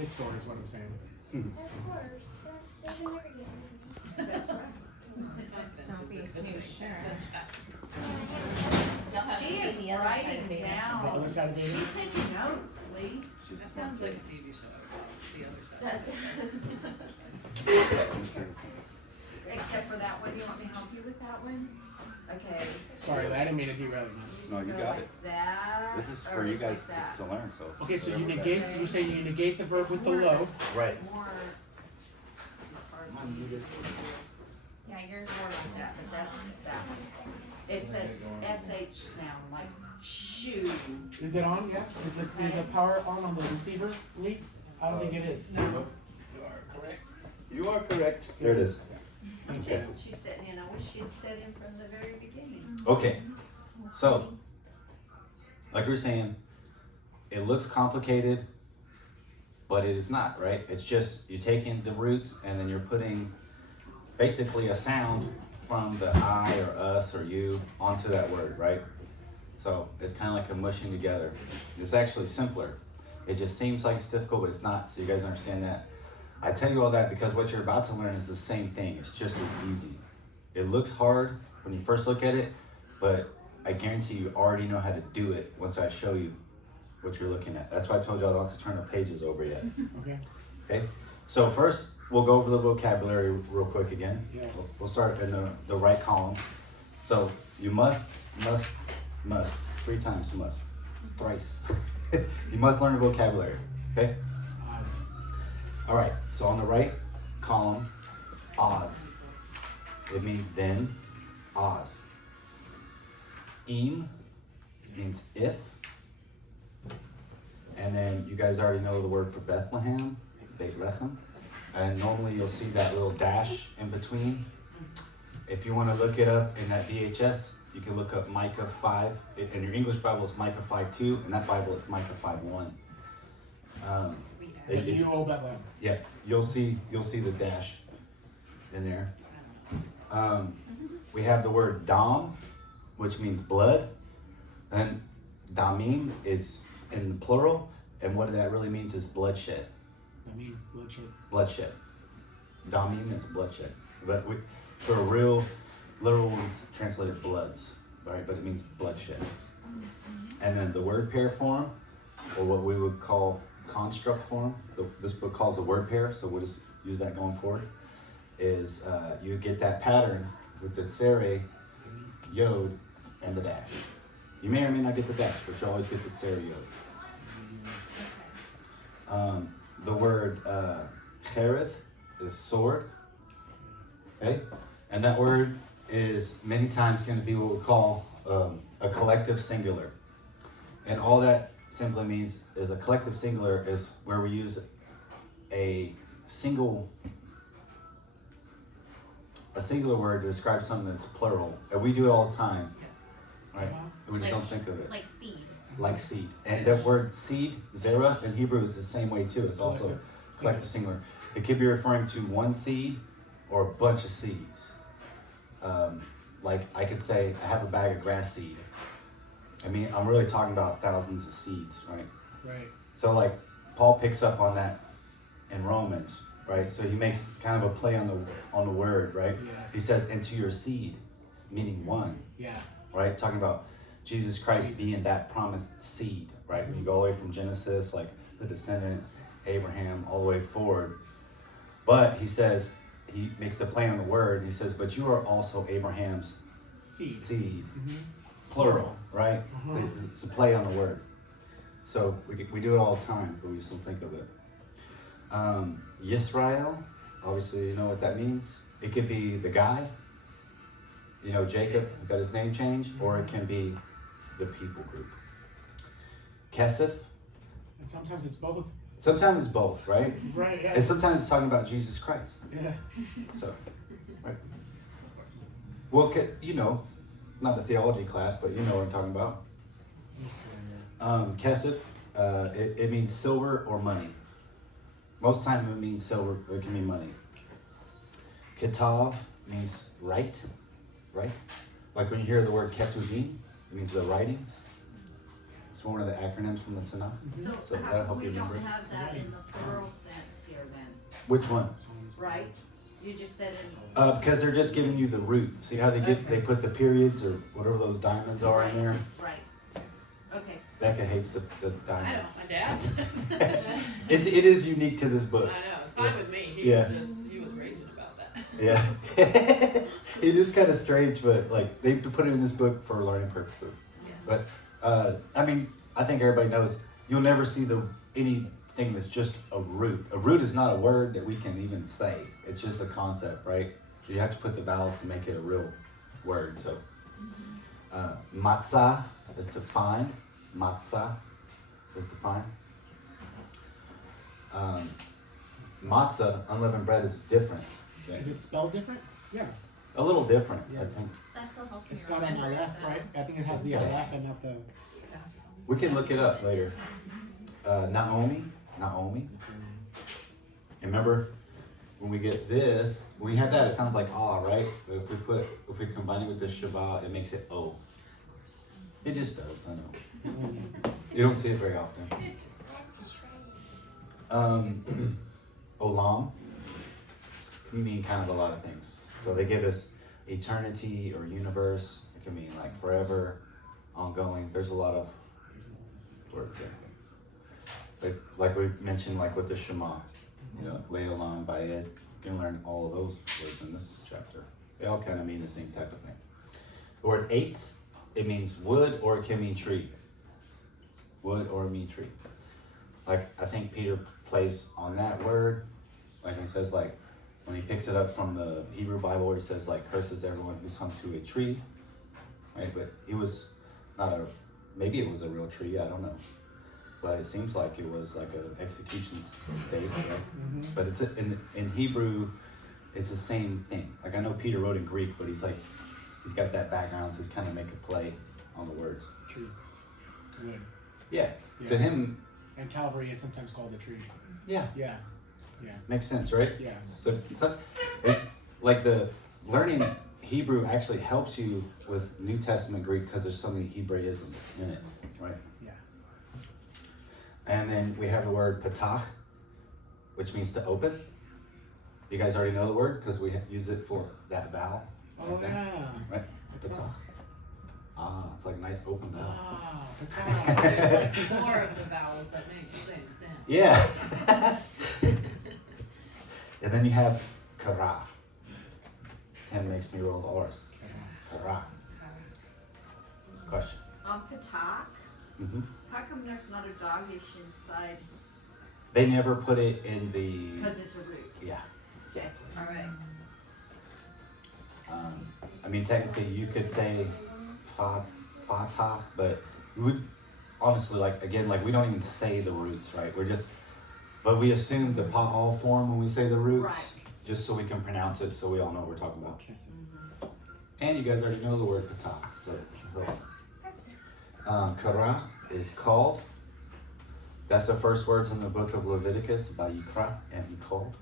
kid's store is what I'm saying. Of course. That's That's right. Don't be a snooze, sure. She is The other side of writing baby. The down. other side of baby. She's taking notes, Lee. That sounds like a TV show, the other side. Except for that one, you want me to help you with that one? Okay. Sorry, I didn't mean to derail you. No, you Go got like it. that. This is or for you just guys like that. to learn, so. Okay, so you whatever negate, you say you negate the verb with the low. Right. More. Yeah, yours more like That, that. that's that one. It says SH sound, like shoe. Is it on? Yeah. Is the power on the receiver, Lee? I don't think it is. No. You are correct. You are correct. There it is. Okay. She's sitting in, I wish she'd said in from the very beginning. Okay, so, like we were saying, it looks complicated, but it is not, right? It's just, you're taking the roots and then you're putting basically a sound from the I or us or you onto that word, right? So it's kind of like a mushing together. It's actually simpler. It just seems like it's difficult, but it's not, so you guys understand that. I tell you all that because what you're about to learn is the same thing. It's just as easy. It looks hard when you first look at it, but I guarantee you already know how to do it once I show you what you're looking at. That's why I told you I don't have to turn the pages over yet. Okay. Okay? So first, we'll go over the vocabulary real quick again. Yes. We'll start in the right column. So you must, 3 times must, thrice. You must learn the vocabulary, okay? All right, so on the right column, Oz. It means then, Oz. Im means if. And then you guys already know the word for Bethlehem, Beit Lechem. And normally you'll see that little dash in between. If you want to look it up in that VHS, you can look up Micah 5. In your English Bible, it's Micah 5:2. In that Bible, it's Micah 5:1. And you owe Bethlehem. Yeah, you'll see the dash in there. We have the word dam, which means blood, and damim is in the plural, and what that really means is bloodshed. I mean, bloodshed. Bloodshed. Damim is bloodshed, but for a real literal, it's translated bloods, right? But it means bloodshed. And then the word pair form, or what we would call construct form, this book calls a word pair, so we'll just use that going forward, is you get that pattern with the tsere, yod, and the dash. You may or may not get the dash, but you always get the tsere, yod. The word cherith is sword, okay? And that word is many times going to be what we call a collective singular. And all that simply means is a collective singular is where we use a singular word to describe something that's plural. And we do it all the time, right? We just don't think of it. Like seed. Like seed. And that word seed, zera, in Hebrew is the same way too. It's also collective singular. It could be referring to one seed or a bunch of seeds. Like I could say, I have a bag of grass seed. I mean, I'm really talking about thousands of seeds, right? Right. So like, Paul picks up on that in Romans, right? So he makes kind of a play on the word, right? Yes. He says, into your seed, meaning one, Yeah. right? Talking about Jesus Christ being that promised seed, right? When you go all the way from Genesis, like the descendant, Abraham, all the way forward. But he says, he makes a play on the word, and he says, but you are also Abraham's seed. Mm-hmm. Plural, right? Uh-huh. It's a play on the word. So we do it all the time, but we just don't think of it. Yisrael, obviously you know what that means. It could be the guy, you know, Jacob got his name changed, or it can be the people group. Kesef, And sometimes it's both. sometimes it's both, right? Right, yeah. And sometimes it's talking about Jesus Christ. Yeah. So, right. Well, you know, not the theology class, but you know what I'm talking about. Kesef, it means silver or money. Most time it means silver, or it can mean money. Ketav means write, right? Like when you hear the word ketuvim, it means the writings. It's one of the acronyms from the Tanakh. So So how that'll come help we you don't remember. have that in the plural Which one? right? You just said in. Because they're just giving you the root. See how they put the periods or whatever those diamonds are in there? Right. Okay. Becca hates the I diamonds. don't, my dad does. It is unique to this I book. know, it's fine with me. He Yeah. was raging about that. Yeah. It is kind of strange, but like they put it in this book for learning purposes. Yeah. But I mean, I think everybody knows you'll never see anything that's just a root. A root is not a word that we can even say. It's just a concept, right? You have to put the vowels to make it a real word. So matzah is to find. Matzah is to find. Matzah, unleavened bread, is different. Is it spelled different? Yeah. A little different, I Yeah. think. That still helps me It's got on remember my it, left, though. right? I think it has the left and not the. We can look it up later. Naomi. Remember, when we get this, when we have that, it sounds like ah, right? But if we combine it with the Shabbat, it makes it o. It just does, I know. You don't see it very often. Olam can mean kind of a lot of things. So they give us eternity or universe. It can mean like forever, ongoing. There's a lot of words there. Like we mentioned, like with the Shema, Le'olam, Bayed. You can learn all of those words in this chapter. They all kind of mean the same type of thing. The word eitz, it means wood or it can mean tree. Wood or mean tree. Like I think Peter plays on that word, like he says, like when he picks it up from the Hebrew Bible where he says like curses everyone who's hung to a tree, right? But he was not maybe it was a real tree, I don't know. But it seems like it was like an execution stake, right? Mm-hmm. But it's in Hebrew, it's the same thing. Like I know Peter wrote in Greek, but he's got that background, so he's kind of making play on the words. Tree. Wood. Yeah. Yeah. To him, And Calvary is sometimes called a tree. yeah, Yeah. Yeah. makes sense, right? Yeah. So like the learning Hebrew actually helps you with New Testament Greek because there's so many Hebraisms in it, right? Yeah. And then we have the word patach, which means to open. You guys already know the word because we use it for that vowel. Oh like that, yeah. right? Patach. Patach. Ah, it's like a nice open vowel. Ah, There's like more of the vowels that make the same sound. Yeah. And then you have kara. Tim makes me roll the R's. Kara. Question. On Patak, Mm-hmm. how come there's not a dogish inside? They never put it in the. Because it's a root. Yeah, exactly. All right. I mean, technically, you could say fatah, but we would honestly, like we don't even say the roots, right? But we assume the pa'al form when we say the roots, Right. just so we can pronounce it, so we all know what we're talking about. And you guys already know the word patah, so it helps. Kara is called. That's the first words in the book of Leviticus, Vayikra, and he called.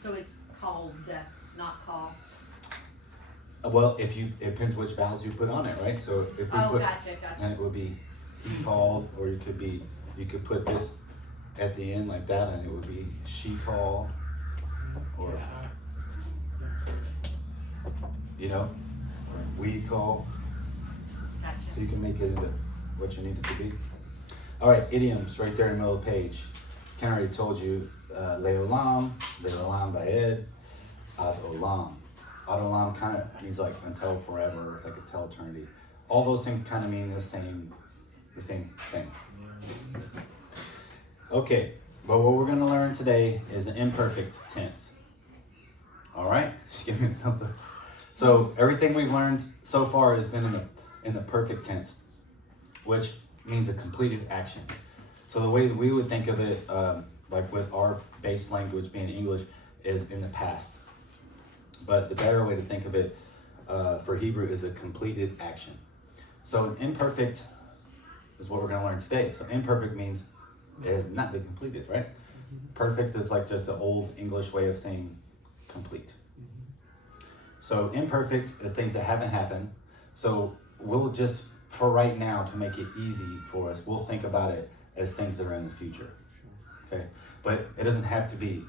So it's called, not called. Well, it depends which vowels you put on it, right? So if we Oh, put, gotcha. then it would be he called, or you could put this at the end like that, and it would be she called, or or we call. Gotcha. You can make it into what you need it to be. All right, idioms right there in the middle of the page. Ken already told you, le'olam ba'ed, ad olam. Ad olam kind of means like until forever, like until eternity. All those things kind of mean the same thing. Okay, but what we're going to learn today is an imperfect tense. All right, just give me a thumbs up. So everything we've learned so far has been in the perfect tense, which means a completed action. So the way that we would think of it, like with our base language being English, is in the past. But the better way to think of it for Hebrew is a completed action. So an imperfect is what we're going to learn today. So imperfect means it has not been completed, right? Perfect is like just an old English way of saying complete. So imperfect is things that haven't happened. So we'll just, for right now, to make it easy for us, we'll think about it as things that are in the future. Okay? But it doesn't have to be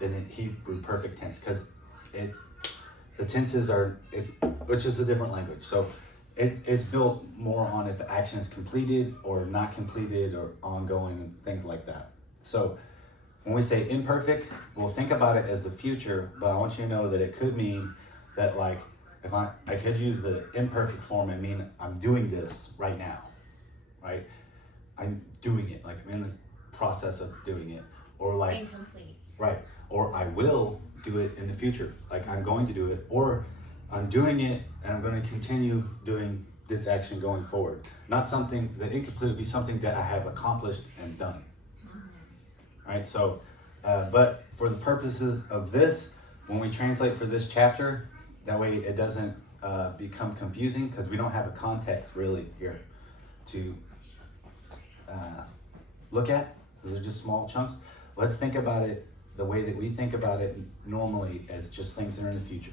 in the Hebrew perfect tense, because the tenses are, which is a different language. So it's built more on if action is completed or not completed or ongoing and things like that. So when we say imperfect, we'll think about it as the future, but I want you to know that it could mean that, like, if I could use the imperfect form and mean I'm doing this right now, right? I'm doing it, like I'm in the process of doing it, or like, Incomplete. right, or I will do it in the future, like I'm going to do it, or I'm doing it and I'm going to continue doing this action going forward. Not something that incomplete would be something that I have accomplished and done. Right, so, but for the purposes of this, when we translate for this chapter, that way it doesn't become confusing, because we don't have a context really here to look at, because they're just small chunks. Let's think about it the way that we think about it normally, as just things that are in the future.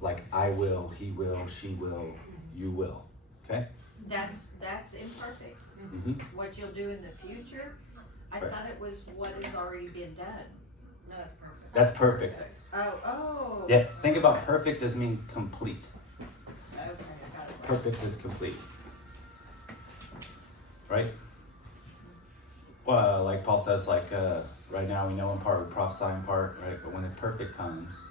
Like I will, he will, she will, you will, okay? That's imperfect. Mm-hmm. What you'll do in the future, I Right. thought it was what has already been done. No, that's perfect. That's perfect. Oh. Yeah, think about perfect as mean complete. Okay, I got it right. Perfect is complete. Right? Well, like Paul says, like right now we know in part, we prophesy in part, right? But when the perfect comes,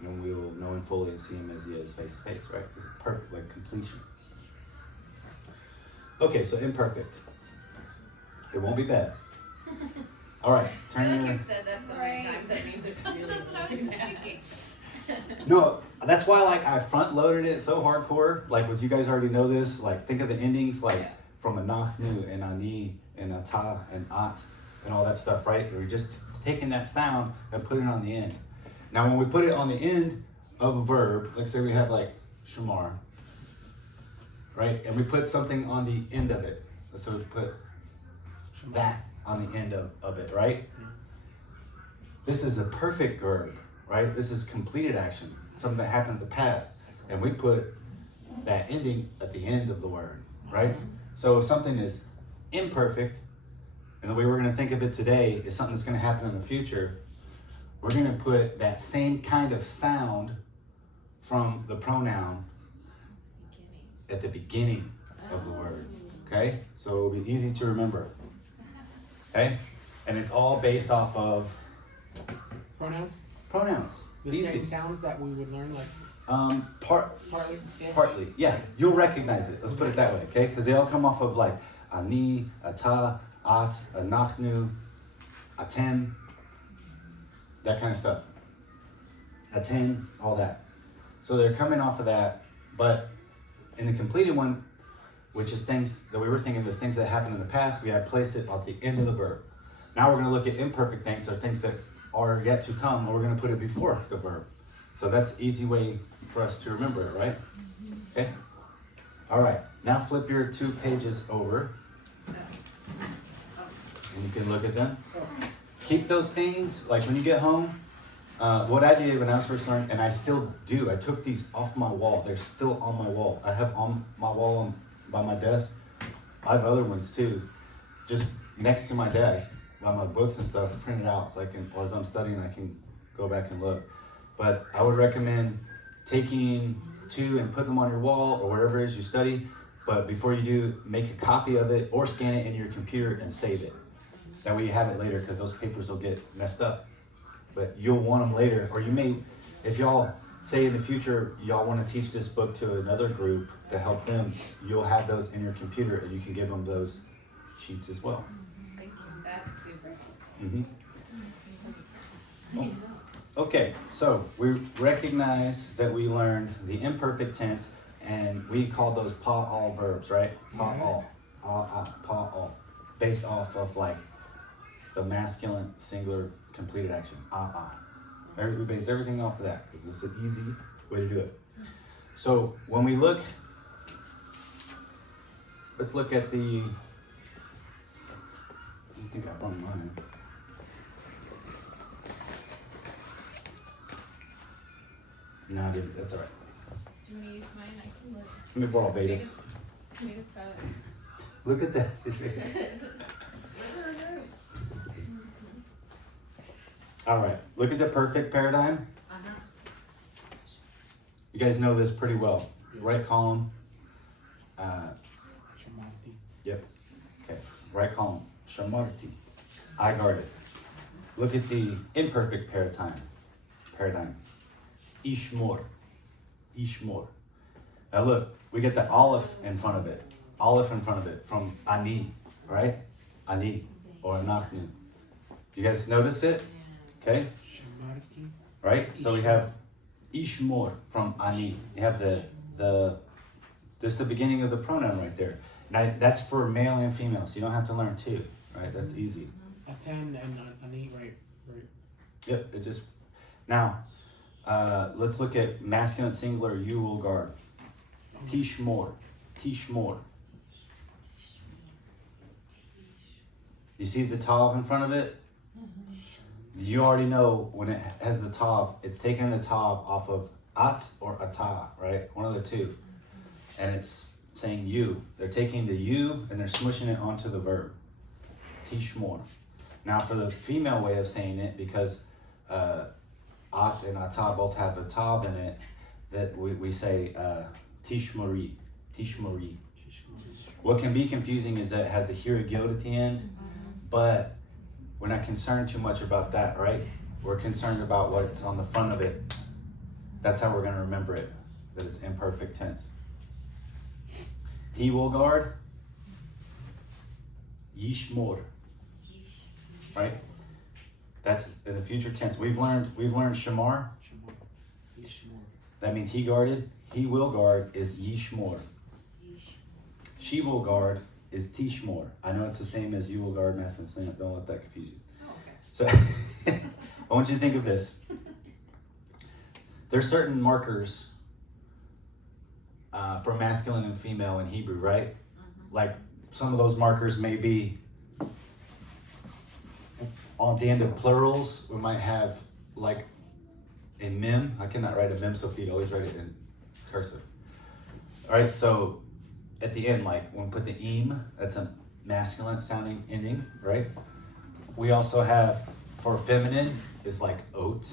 then we will know him fully and see him as he is face to face, right? It's perfect, like completion. Okay, so imperfect. It won't be bad. All right, I turn feel like your... you've said that so many Right. times, that means it's really That's what I was thinking. No, that's why like I front loaded it so hardcore. Like, was you guys already know this? Like, think of the endings, like Yeah. from anachnu and ani and ata and at and all that stuff, right? We're just taking that sound and putting it on the end. Now, when we put it on the end of a verb, like say we have like shamar, right? And we put something on the end of it. So we put that on the end of it, right? This is a perfect verb, right? This is completed action, something that happened in the past. And we put that ending at the end of the word, right? So if something is imperfect, and the way we're going to think of it today is something that's going to happen in the future, we're going to put that same kind of sound from the pronoun at the beginning of the word, okay? So it'll be easy to remember, okay? And it's all based off of Pronouns? pronouns. The Easy. same sounds that we would learn, like Partly, partly. yeah. You'll recognize it. Let's put it that way, okay? Because they all come off of like ani, ata, at, anachnu, atem, that kind of stuff. Aten, all that. So they're coming off of that, but in the completed one, which is things that we were thinking was things that happened in the past, we had placed it at the end of the verb. Now we're going to look at imperfect things, or things that are yet to come, and we're going to put it before the verb. So that's easy way for us to remember it, right? Okay? All right. Now flip your 2 pages over, and you can look at them. Keep those things, like when you get home, what I did when I was first learning, and I still do, I took these off my wall. They're still on my wall. I have on my wall by my desk. I have other ones too, just next to my desk, by my books and stuff, printed out, so I can, as I'm studying, I can go back and look. But I would recommend taking 2 and putting them on your wall or wherever it is you study. But before you do, make a copy of it or scan it in your computer and save it. That way you have it later, because those papers will get messed up. But you'll want them later, or you may, if y'all say in the future y'all want to teach this book to another group to help them, you'll have those in your computer and you can give them those sheets as well. Thank you. That's super helpful. Mm-hmm. Okay, so we recognize that we learned the imperfect tense, and we called those pa-all verbs, right? Pa-all, pa-all, based off of like the masculine singular completed action, We base everything off of that because this is an easy way to do it. So when we look, let's look at the, I think I brought mine. No, I didn't. That's all right. Do you want to use mine? I can look. Let me borrow Betas. Can we just start? Look at that. All right, look at the perfect paradigm. Uh-huh. You guys know this pretty well. Right column. Shamarti. Okay, right column. Shamarti. I guard it. Look at the imperfect paradigm. Ishmor. Ishmor. Now look, we get the aleph in front of it. Aleph in front of it from ani, right? Ani or anachnu. You guys notice it? Okay, Shamarti. right? So we have ishmor from ani. You have the just the beginning of the pronoun right there. Now that's for male and female, so you don't have to learn two, right? That's easy. Atan and Ani, right? Yep, it just now let's look at masculine singular you will guard. Tishmor. Tishmor. You see the tav in front of it? You already know when it has the tav, it's taking the tav off of at or ata, right? One of the two. And it's saying you. They're taking the you and they're smushing it onto the verb. Tishmor. Now for the female way of saying it, because at and ata both have a tav in it, that we say tishmori. Tishmori. What can be confusing is that it has the hirig yod at the end, but we're not concerned too much about that, right? We're concerned about what's on the front of it. That's how we're going to remember it, that it's imperfect tense. He will guard. Yishmor. Right? That's in the future tense. We've learned shamar. Ishmor. That means he guarded. He will guard is yishmor. She will guard is tishmor. I know it's the same as you will guard, masculine singular. Don't let that confuse you. Okay. So I want you to think of this. There's certain markers for masculine and female in Hebrew, right? Like some of those markers may be on the end of plurals. We might have like a mem. I cannot write a mem, Sophia. Always write it in cursive. All right, so at the end, like when we put the im, that's a masculine sounding ending, right? We also have for feminine is like ot,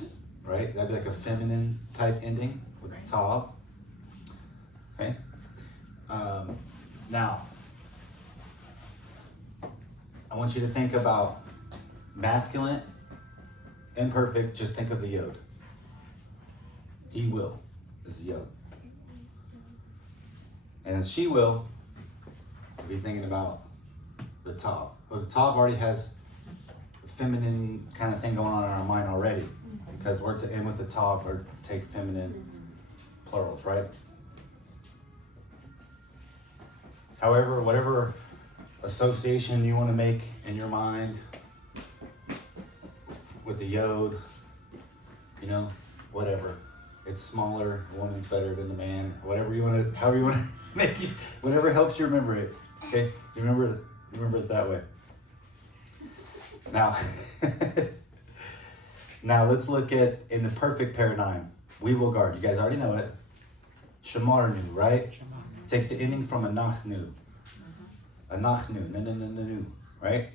right? That'd be like a feminine type ending with tav. Okay. Now, I want you to think about masculine, imperfect. Just think of the yod. He will is the yod. And she will be thinking about the tav. But the tav already has a feminine kind of thing going on in our mind already. Because words that end with the tav or take feminine plurals, right? However, whatever association you want to make in your mind with the yod, you know, whatever. It's smaller, the woman's better than the man, whatever you want to, however you want to make it, whatever helps you remember it. Okay, remember it that way. Now, now let's look at in the perfect paradigm. We will guard. You guys already know it. Shamarnu, right? It takes the ending from anachnu. Anachnu, right?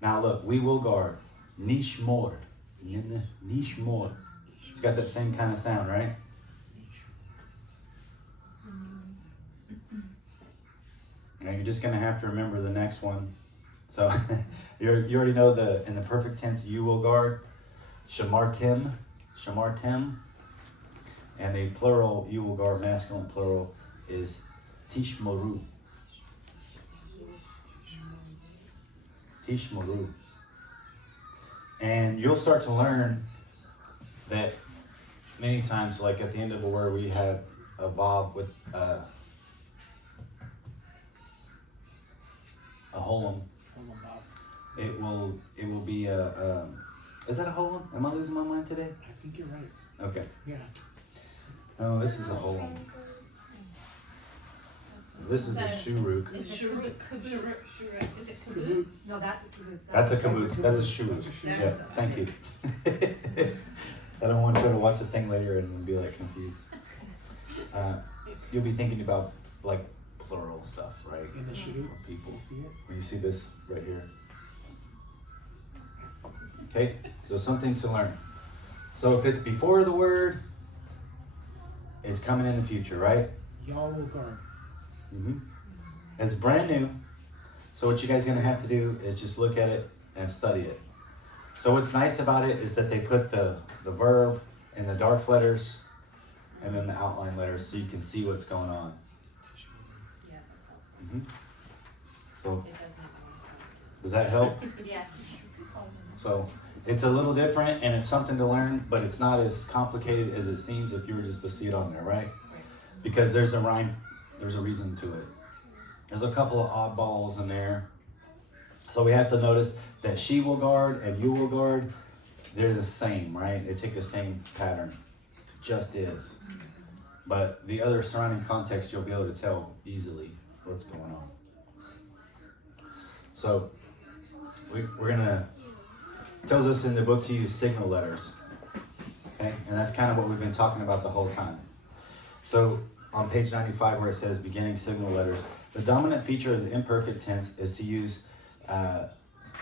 Now look, we will guard. Nishmor. Nishmor. It's got that same kind of sound, right? Now you're just gonna have to remember the next one. So you already know in the perfect tense you will guard. Shamartim. And the plural you will guard, masculine plural, is tishmoru. Tishmoru. And you'll start to learn that many times, like at the end of a word, we have a vav with a holum. It will be a. Is that a holum? Am I losing my mind today? I think you're right. Okay. Yeah. No, this is a holum. This is a shuruk. It's a Shuruk. kaboot. Shuruk. Is it kaboot? No, that's a kibbutz. That's a kibbutz. That's a shuruk. Yeah. Thank you. I don't want you to watch the thing later and be like confused. You'll be thinking about like plural stuff, right? In the shuruk, People. you see it? When you see this right here. Okay. So something to learn. So if it's before the word, it's coming in the future, right? Y'all will guard. Mm-hmm. It's brand new. So what you guys are gonna have to do is just look at it and study it. So what's nice about it is that they put the verb in the dark letters and then the outline letters so you can see what's going on. Yeah, that's helpful. Mm-hmm. So It does not go. does that help? Yes. So it's a little different and it's something to learn, but it's not as complicated as it seems if you were just to see it on there, right? Because there's a rhyme, there's a reason to it. There's a couple of oddballs in there. So we have to notice that she will guard and you will guard, they're the same, right? They take the same pattern, just is. But the other surrounding context, you'll be able to tell easily what's going on. So we're gonna, it tells us in the book to use signal letters, okay? And that's kind of what we've been talking about the whole time. So on page 95 where it says beginning signal letters, the dominant feature of the imperfect tense is to use,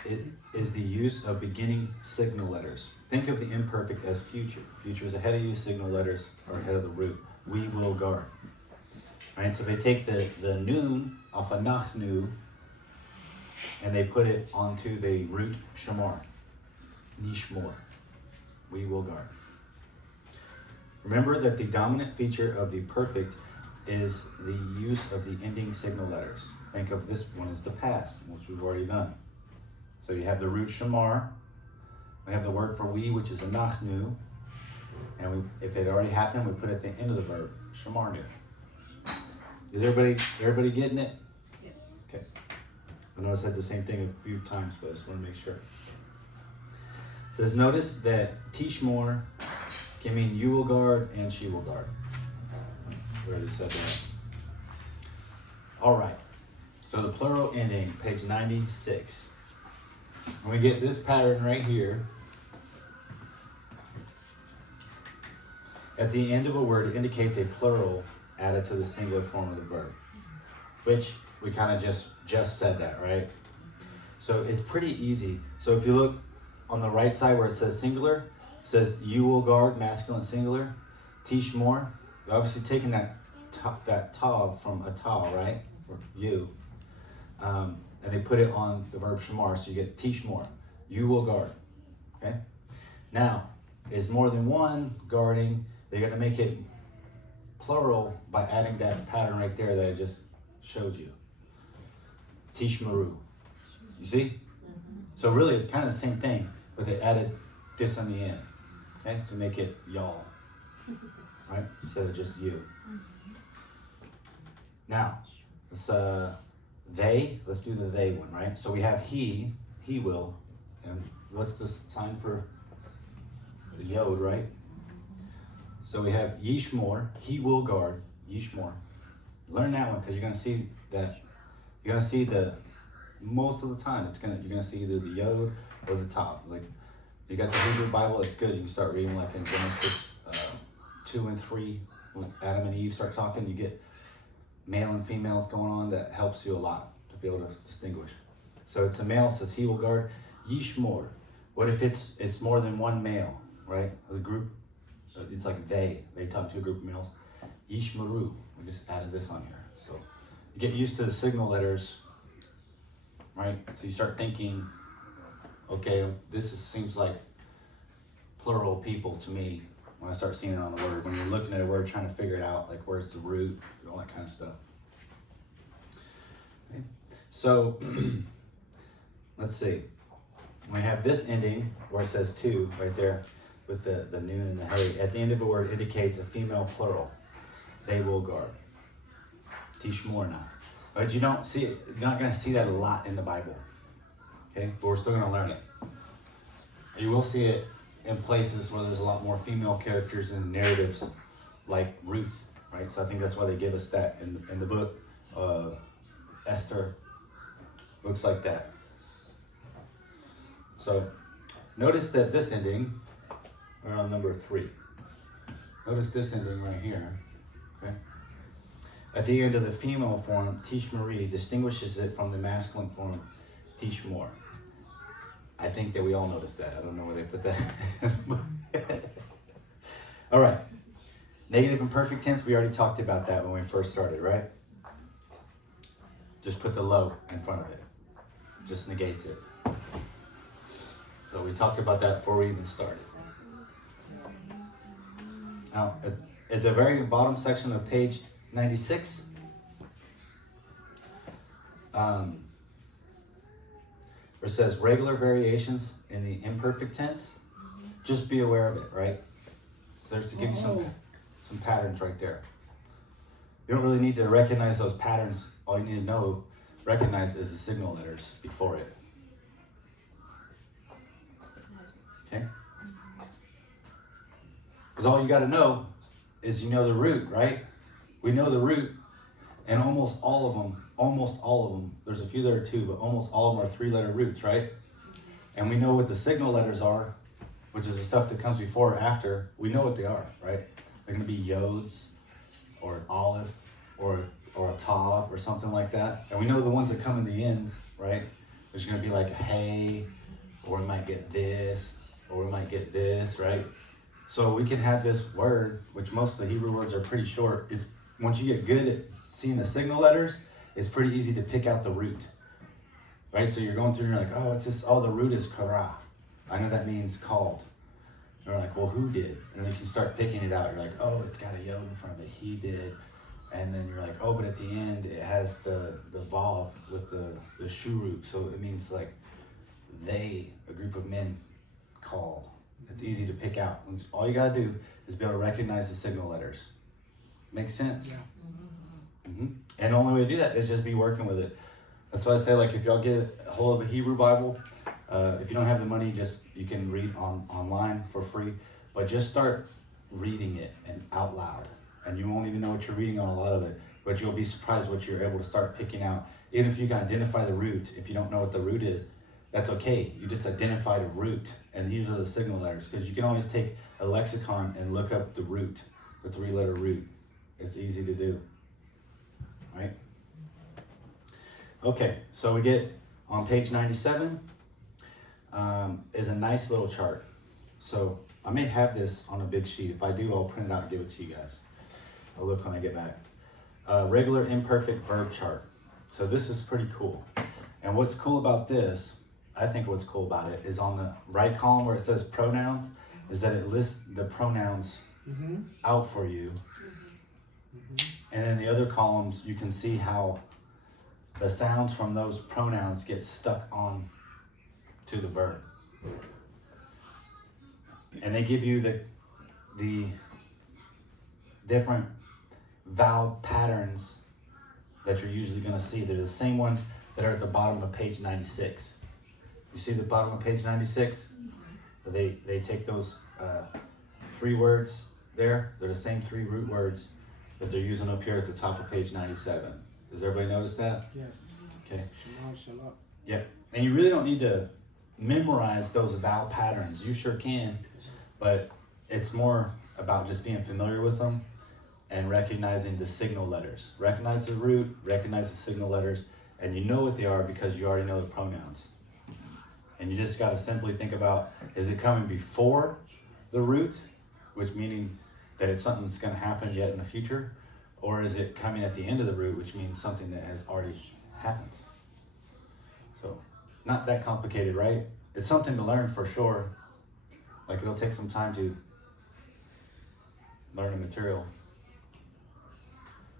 it is the use of beginning signal letters. Think of the imperfect as future. Future is ahead of you, signal letters are ahead of the root. We will guard. All right, so they take the noon off of nachnu and they put it onto the root shamar. Nishmor. We will guard. Remember that the dominant feature of the perfect is the use of the ending signal letters. Think of this one as the past, which we've already done. So you have the root shamar. We have the word for we, which is a nachnu. And if it already happened, we put it at the end of the verb, shamarnu. Is everybody getting it? Yes. Okay. I know I said the same thing a few times, but I just want to make sure. It says, notice that tishmor can mean you will guard and she will guard. We already said that. All right. So the plural ending, page 96. And we get this pattern right here. At the end of a word, it indicates a plural added to the singular form of the verb, which we kind of just said that, right? So it's pretty easy. So if you look on the right side where it says singular, it says you will guard, masculine singular. Tishmor, you're obviously taking that tav from atah, right? For you. And they put it on the verb shamar, so you get tishmor. You will guard. Okay? Now, is more than one guarding, they're going to make it plural by adding that pattern right there that I just showed you. Tishmaru. You see? Mm-hmm. So really it's kind of the same thing, but they added this on the end, okay, to make it y'all, right? Instead of just you. Now, let's do the they one, right? So we have he will, and what's the sign for the yod, right? So we have yishmor, he will guard, yishmor. Learn that one because you're gonna see that. You're gonna see most of the time you're gonna see either the yod or the tav. Like you got the Hebrew Bible, it's good. You can start reading like in Genesis 2 and 3 when Adam and Eve start talking. You get male and females going on. That helps you a lot to be able to distinguish. So it's a male, it says he will guard, yishmor. What if it's more than one male, right? The group. It's like they talk to a group of males. Yishmaru, we just added this on here. So you get used to the signal letters, right? So you start thinking, okay, seems like plural people to me when I start seeing it on the word. When you're looking at a word, trying to figure it out, like where's the root, all that kind of stuff. Okay. So let's see. We have this ending where it says to right there. With the noon and the hey, at the end of a word indicates a female plural. They will guard. Tishmorna. But you don't see it, you're not going to see that a lot in the Bible. Okay? But we're still going to learn it. You will see it in places where there's a lot more female characters and narratives like Ruth, right? So I think that's why they give us that in the book. Esther looks like that. So notice that this ending, we're on number 3. Notice this ending right here, okay? At the end of the female form, Tishmari distinguishes it from the masculine form, Tishmor. I think that we all noticed that. I don't know where they put that. All right. Negative and perfect tense, we already talked about that when we first started, right? Just put the lo in front of it. Just negates it. So we talked about that before we even started. Now, at the very bottom section of page 96, where it says regular variations in the imperfect tense, just be aware of it, right? So there's to give you some patterns right there. You don't really need to recognize those patterns. All you need to recognize is the signal letters before it. Okay? Because all you got to know is you know the root, right? We know the root, and almost all of them, there's a few that are two, but almost all of them are 3-letter roots, right? And we know what the signal letters are, which is the stuff that comes before or after. We know what they are, right? They're going to be yods, or an olive, or a tav, or something like that. And we know the ones that come in the end, right? There's going to be like a hey, or we might get this, or we might get this, right? So we can have this word, which most of the Hebrew words are pretty short. It's once you get good at seeing the signal letters, it's pretty easy to pick out the root, right? So you're going through and you're like, oh, it's just, oh, the root is kara. I know that means called. And you're like, well, who did? And then you can start picking it out. You're like, oh, it's got a yod in front of it. He did. And then you're like, oh, but at the end, it has the vav with the shuruk. So it means like they, a group of men, called. It's easy to pick out. All you got to do is be able to recognize the signal letters. Makes sense? Yeah. Mm-hmm. And the only way to do that is just be working with it. That's why I say, like, if y'all get a hold of a Hebrew Bible, if you don't have the money, you can read online for free. But just start reading it and out loud. And you won't even know what you're reading on a lot of it. But you'll be surprised what you're able to start picking out. Even if you can identify the root, if you don't know what the root is, that's okay. You just identified a root, and these are the signal letters. Because you can always take a lexicon and look up the root, the 3-letter root. It's easy to do, right? Okay, so we get on page 97 is a nice little chart. So I may have this on a big sheet. If I do, I'll print it out and give it to you guys. I'll look when I get back. Regular imperfect verb chart. So this is pretty cool. And what's cool about this, I think what's cool about it, is on the right column where it says pronouns, is that it lists the pronouns out for you. And in the other columns, you can see how the sounds from those pronouns get stuck on to the verb. And they give you the different vowel patterns that you're usually going to see. They're the same ones that are at the bottom of page 96. You see the bottom of page 96? They take those 3 words there. They're the same 3 root words that they're using up here at the top of page 97. Does everybody notice that? Yes. Okay. Shalom. Yep. And you really don't need to memorize those vowel patterns. You sure can, but it's more about just being familiar with them and recognizing the signal letters. Recognize the root, recognize the signal letters, and you know what they are because you already know the pronouns. And you just got to simply think about, is it coming before the root, which meaning that it's something that's going to happen yet in the future, or is it coming at the end of the root, which means something that has already happened? So, not that complicated, right? It's something to learn for sure. Like, it'll take some time to learn the material.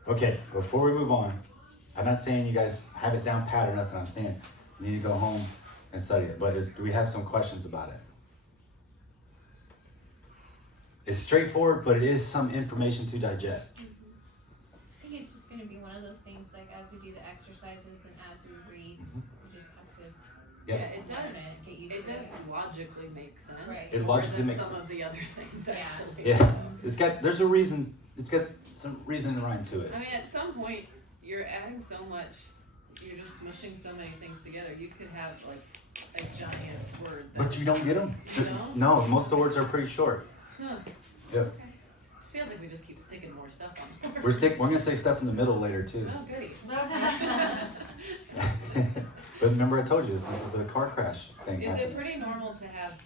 Okay, before we move on, I'm not saying you guys have it down pat or nothing. I'm saying you need to go home and study it. But do we have some questions about it? It's straightforward, but it is some information to digest. I think it's just going to be one of those things, like as we do the exercises and as we read, we just have to Yep. Yeah, it learn does. it, get used It to does it. logically make sense. Right. It more logically than makes some of sense. the other things, Yeah. actually. Yeah, there's a reason. It's got some reason and rhyme to it. I mean, at some point, you're adding so much, you're just smushing so many things together. You could have like a giant word. But you don't get them. No? No, most of the words are pretty short. Huh. Yep. It just feels like we just keep sticking more stuff on. We're gonna say stuff in the middle later too. Oh, goody. But remember I told you, this is the car crash thing Is happening. it pretty normal to have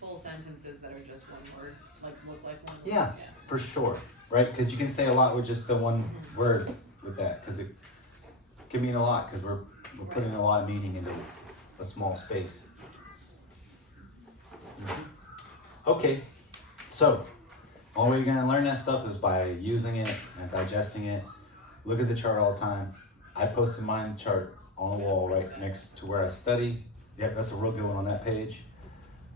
full sentences that are just one word, like look like one word? Yeah. For sure, right? Because you can say a lot with just the one word with that, because it can mean a lot, because we're putting a lot of meaning into a small space. Okay, so only way you're gonna learn that stuff is by using it and digesting it. Look at the chart all the time. I posted mine chart on the wall right next to where I study. Yep, that's a real good one on that page.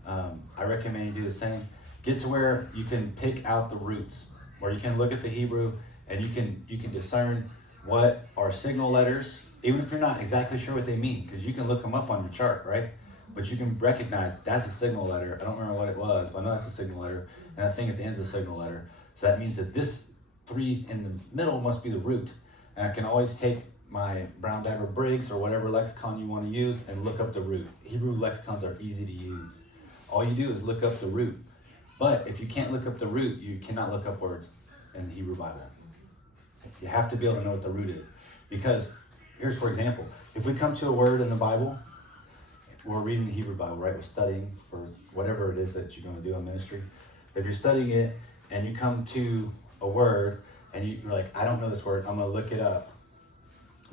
I recommend you do the same. Get to where you can pick out the roots, where you can look at the Hebrew and you can discern what are signal letters, even if you're not exactly sure what they mean, because you can look them up on your chart, right? But you can recognize that's a signal letter. I don't remember what it was, but I know that's a signal letter, and I think at the end is a signal letter. So that means that this 3 in the middle must be the root. And I can always take my Brown Diver Briggs or whatever lexicon you want to use and look up the root. Hebrew lexicons are easy to use. All you do is look up the root. But if you can't look up the root, you cannot look up words in the Hebrew Bible. You have to be able to know what the root is. Because, here's for example, if we come to a word in the Bible, we're reading the Hebrew Bible, right? We're studying for whatever it is that you're going to do in ministry. If you're studying it and you come to a word and you're like, I don't know this word, I'm going to look it up.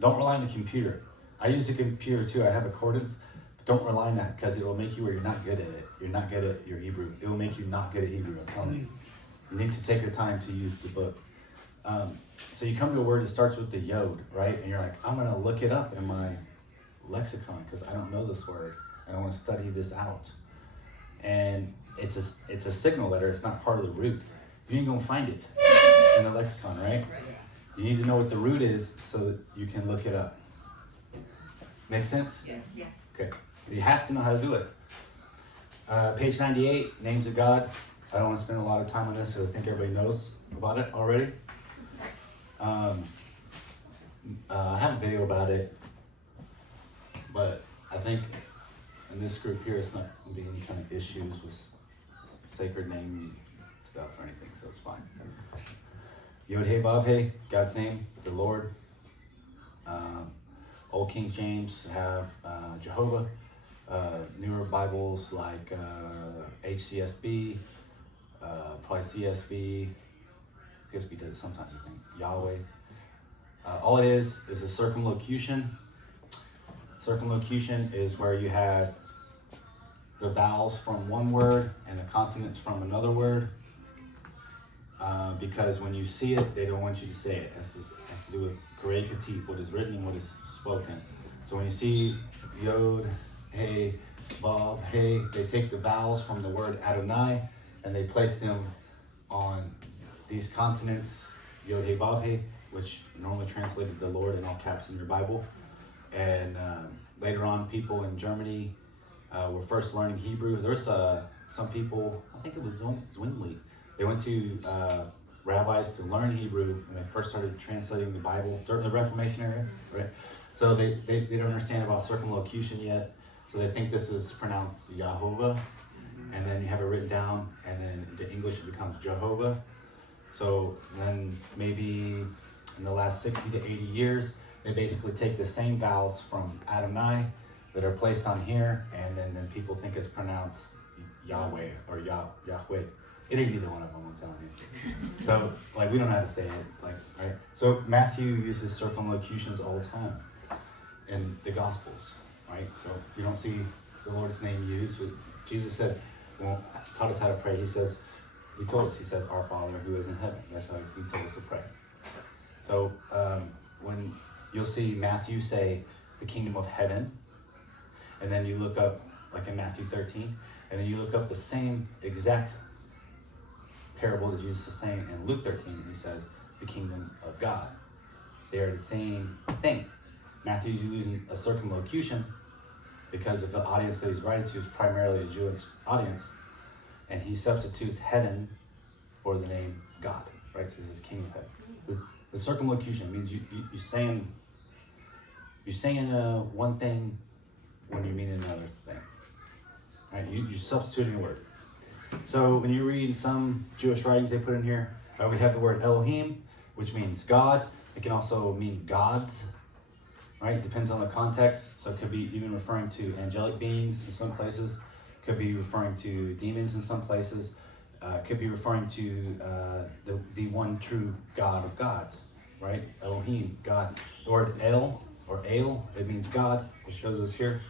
Don't rely on the computer. I use the computer too. I have accordance. But don't rely on that, because it will make you where you're not good at it. You're not good at your Hebrew. It will make you not good at Hebrew, I'm telling you. You need to take the time to use the book. So you come to a word that starts with the yod, right? And you're like, I'm going to look it up in my lexicon because I don't know this word and I want to study this out. And it's a signal letter. It's not part of the root. You ain't going to find it in the lexicon, right? You need to know what the root is so that you can look it up. Make sense? Yes. Yes. Okay. You have to know how to do it. Page 98, names of God. I don't want to spend a lot of time on this because I think everybody knows about it already. I have a video about it, but I think in this group here it's not going to be any kind of issues with sacred name stuff or anything, so it's fine. Yod He Vav He, God's name, the Lord. Old King James have Jehovah. Newer Bibles like HCSB, probably CSB. CSB does it sometimes, I think. Yahweh. All it is a circumlocution. Circumlocution is where you have the vowels from one word and the consonants from another word. Because when you see it, they don't want you to say it. It has to do with Grey Katif, what is written and what is spoken. So when you see Yod, He, Vav, He, they take the vowels from the word Adonai and they place them on these consonants, Yod, He, Vav, He, which normally translated the Lord in all caps in your Bible. And later on, people in Germany were first learning Hebrew. There's some people, I think it was Zwingli, they went to rabbis to learn Hebrew when they first started translating the Bible during the Reformation era, right? So they don't understand about circumlocution yet, so they think this is pronounced Yahovah, and then you have it written down, and then into English it becomes Jehovah. So then maybe in the last 60 to 80 years, they basically take the same vowels from Adonai that are placed on here, and then people think it's pronounced Yahweh or Yahweh. It ain't either one of them, I'm telling you. So, like, we don't know how to say it, like, right? So Matthew uses circumlocutions all the time in the Gospels, right? So you don't see the Lord's name used. Jesus said, well, taught us how to pray. He says, he told us, he says, our Father who is in heaven. That's how he told us to pray. So when you'll see Matthew say the kingdom of heaven, and then you look up, like in Matthew 13, and then you look up the same exact parable that Jesus is saying in Luke 13, and he says the kingdom of God. They are the same thing. Matthew's using a circumlocution because of the audience that he's writing to is primarily a Jewish audience, and he substitutes heaven for the name God, right? So this is king of heaven. The circumlocution means you're saying one thing when you mean another thing, right? You're substituting a word. So when you read some Jewish writings, they put in here, we have the word Elohim, which means God. It can also mean gods, right? Depends on the context. So it could be even referring to angelic beings in some places. Could be referring to demons in some places. Could be referring to the one true God of gods, right? Elohim, God. The word El or El, it means God. It shows us here.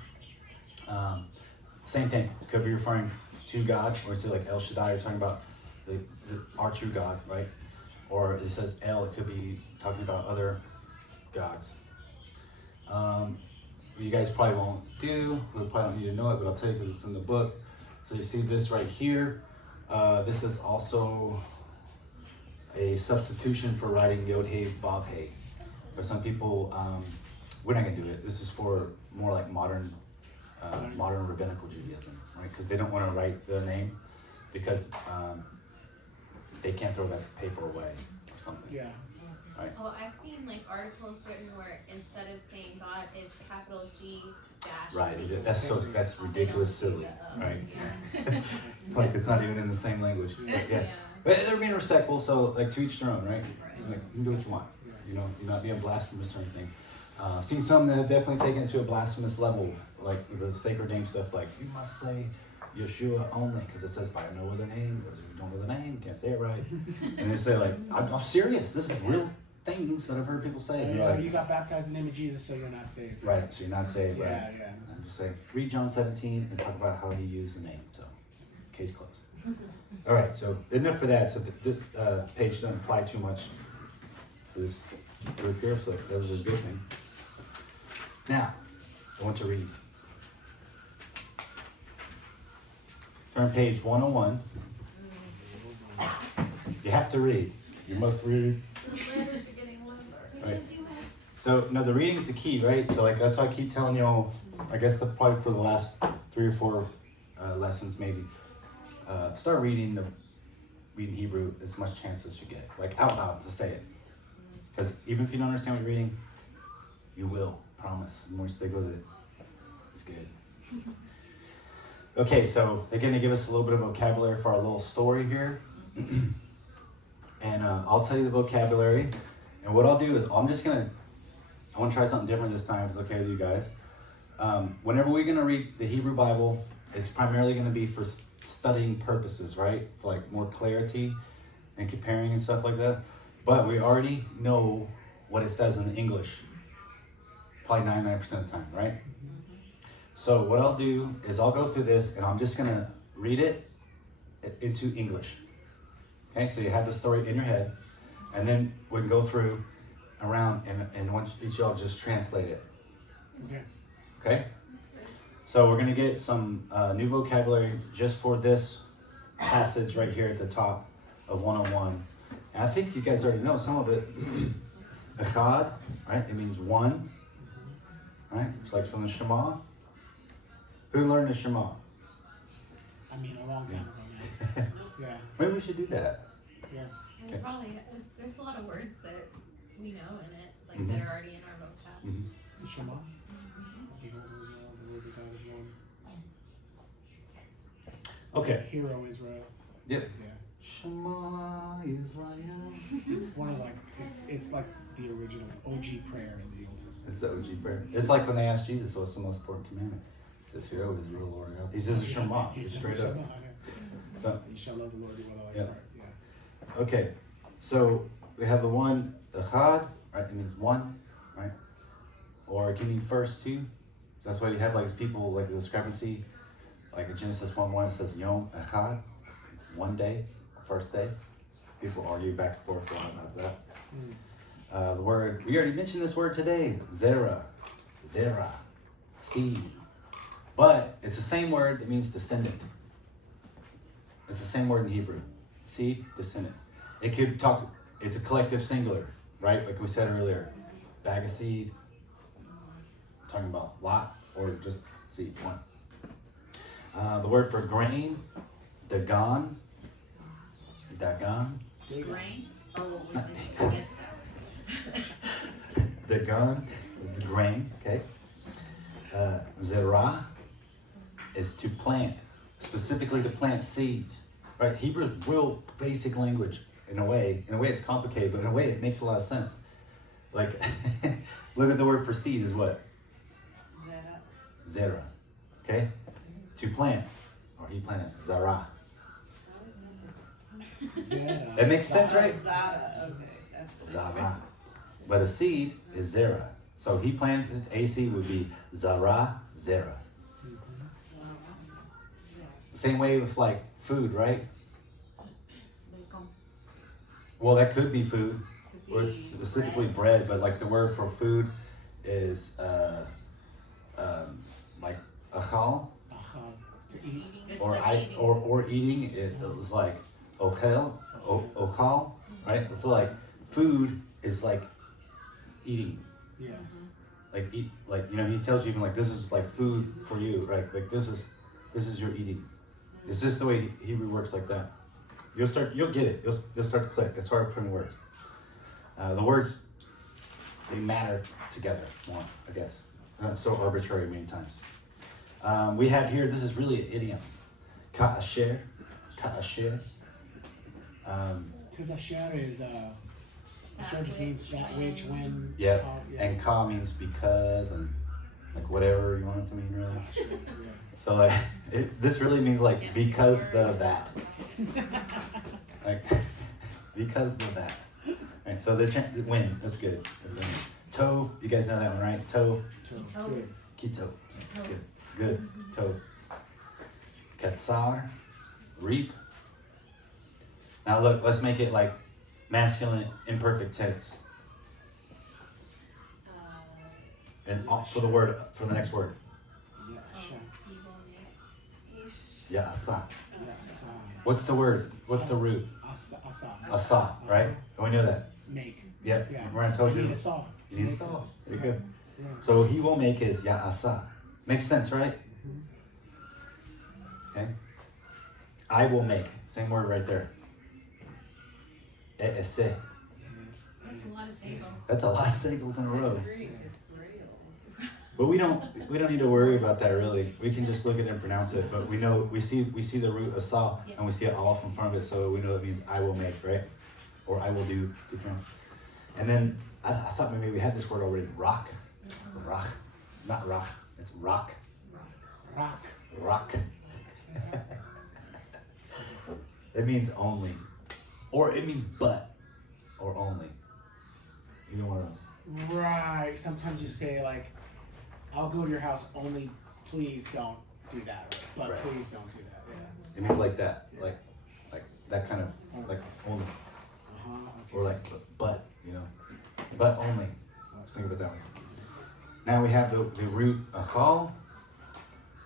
Same thing. It could be referring to God, or say like El Shaddai, you're talking about our true God, right? Or it says El, it could be talking about other gods. You guys probably won't we probably don't need to know it, but I'll tell you because it's in the book. So you see this right here. This is also a substitution for writing Yod-He, Vav-He. For some people, we're not gonna do it. This is for more like modern rabbinical Judaism, right? Because they don't want to write their name because they can't throw that paper away or something. Yeah. Right? Oh, I've seen like articles written where instead of saying God, it's capital G dash. Right. D. That's ridiculous, silly, right? Yeah. Like it's not even in the same language. But yeah. Yeah. But they're being respectful, so like to each their own, right? Right. Like you can do what you want. You know, you're not being blasphemous or anything. I've seen some that have definitely taken it to a blasphemous level, like the sacred name stuff. Like you must say Yeshua only because it says by no other name. If you don't know the name, you can't say it right. And they say like, I'm serious. This is real things that I've heard people say. And you're like, You got baptized in the name of Jesus, so you're not saved. right. So you're not saved, right? Yeah, yeah. And just say read John 17 and talk about how he used the name. So case closed. All right. So enough for that. So this page doesn't apply too much for this group here. So that was just a good thing. Now, I want to read. Turn page 101. You have to read. You must read. The letters are getting longer. Right. So, no, the reading is the key, right? So, like, that's why I keep telling y'all, I guess probably for the last 3 or 4 lessons, maybe, start reading Hebrew as much chance as you get. Like, out loud to say it. Because even if you don't understand what you're reading, you will. Promise. The more you stick with it, it's good. Okay, so they're going to give us a little bit of vocabulary for our little story here. And I'll tell you the vocabulary. And what I'll do is I want to try something different this time. If it's okay with you guys. Whenever we're going to read the Hebrew Bible, it's primarily going to be for studying purposes, right? For like more clarity and comparing and stuff like that. But we already know what it says in English. Probably 99% of the time, right? So what I'll do is I'll go through this and I'm just gonna read it into English. Okay, so you have the story in your head, and then we can go through around and once each of y'all just translate it. Okay. Okay? So we're gonna get some new vocabulary just for this passage right here at the top of 101. And I think you guys already know some of it. Echad, right? It means one. Right? It's like from the Shema. Who learned the Shema? I mean, a long time ago now. Yeah. Maybe we should do that. Yeah. And probably, there's a lot of words that we know in it, like Mhm. that are already in our vocab. Mm-hmm. The Shema. The Lord God is one. Okay. Hero Israel. Yep. Yeah. Shema Israel. It's one of like it's like the original OG prayer in the Old Testament. It's the OG prayer. It's like when they asked Jesus what's the most important commandment. He says, Hero Israel, Lord God. He says the Shema. He Just said straight the up. Shema, yeah. So, You shall love the Lord your God all Yeah. your heart. Yeah. okay. So we have the one, Echad, right? It means one, right? Or it can mean first too. So that's why you have like people like a discrepancy. Like in Genesis 1:1 it says Yom Echad, one day, first day. People argue back and forth a lot about that. The word, we already mentioned this word today, Zerah, seed. But it's the same word that means descendant. It's the same word in Hebrew. Seed, descendant. It could talk, it's a collective singular, right? Like we said earlier, bag of seed, talking about lot or just seed, one. The word for grain, dagan. Grain? Oh, I guess Dagan is grain, okay? Zerah is to plant, specifically to plant seeds, right? Hebrew is real basic language in a way. In a way it's complicated, but in a way it makes a lot of sense. Like, look at the word for seed is what? Zera. Zera. Okay? To plant. Or he planted. Zara. Zera. It makes sense, right? Zara, okay, that's what Zara. But a seed is Zera. So he planted a seed would be Zara, Zera. Same way with like food, right? Well, that could be food, or specifically bread, but like the word for food is like achal, To eat. It's or like I eating. or eating. It was like ochel, ochal, right? So like food is like eating. Yes. Like eat, like you know, he tells you even like this is like food for you, right? Like this is your eating. It's just the way Hebrew works like that. You'll get it. You'll start to click. It's hard putting words. The words, they matter together more, I guess. Not so arbitrary many times. We have here, this is really an idiom. Ka'asher, ka'asher. Because asher is asher just means that which, when. Yeah, how, and ka means because, and like whatever you want it to mean, really. Asher, yeah. So like, this really means like because the that. Like, because the that. Right, so they're win. That's good. Tov, you guys know that one, right? Tov, Good. kito. That's good. Good. Tov. Katsar, reap. Now look, let's make it like masculine imperfect tense. And for the word, for the next word. Yeah, asher. Yeah, asa. Yeah, asa. What's the word? What's the root? Asa. Asa, right? And we know that. Make. Yep. Yeah. Remember I told You you. need a saw. You need a saw. Very good. Yeah. So he will make his ya asa. Makes sense, right? Okay. I will make. Same word right there. Ese. That's a lot of singles. That's a lot of singles in a row. Greek, it's braille. But we don't need to worry about that really. We can just look at it and pronounce it. But we know we see the root asa and we see it all in front of it, so we know it means I will make, right? Or I will do. Good job. And then I thought maybe we had this word already. Rock. Rock. Not rock. It's rock. Rock. Rock. It means only. Or it means but. Or only. Either one of those. Right. Sometimes you say like, I'll go to your house, only please don't do that. But Right. please don't do that. Yeah. It means like that. Like that kind of like only. Okay. Or like but, you know. But only. Let's think about that one. Now we have the root achal.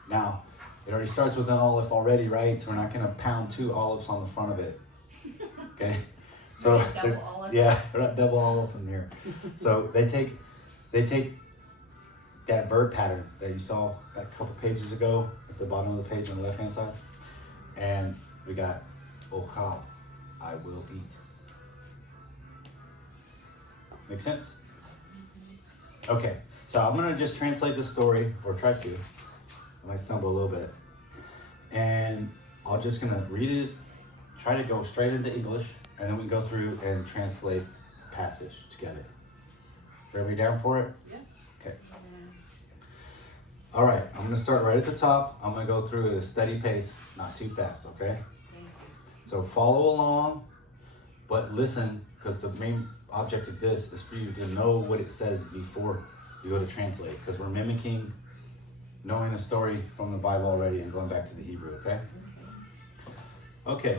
Now, it already starts with an olive already, right? So we're not gonna pound 2 olives on the front of it. Okay? So Like a double olive? yeah, we're not double olive in here. So they take that verb pattern that you saw that couple pages ago at the bottom of the page on the left hand side, and we got ochal, I will eat. Make sense? Okay, so I'm gonna just translate the story, or try to. I might stumble a little bit. And I'm just gonna read it, try to go straight into English, and then we can go through and translate the passage together. Are we down for it? Yeah. Okay. All right, I'm gonna start right at the top. I'm gonna go through at a steady pace, not too fast, okay? So follow along, but listen, because the main object of this is for you to know what it says before you go to translate, because we're mimicking knowing a story from the Bible already and going back to the Hebrew, okay? Okay.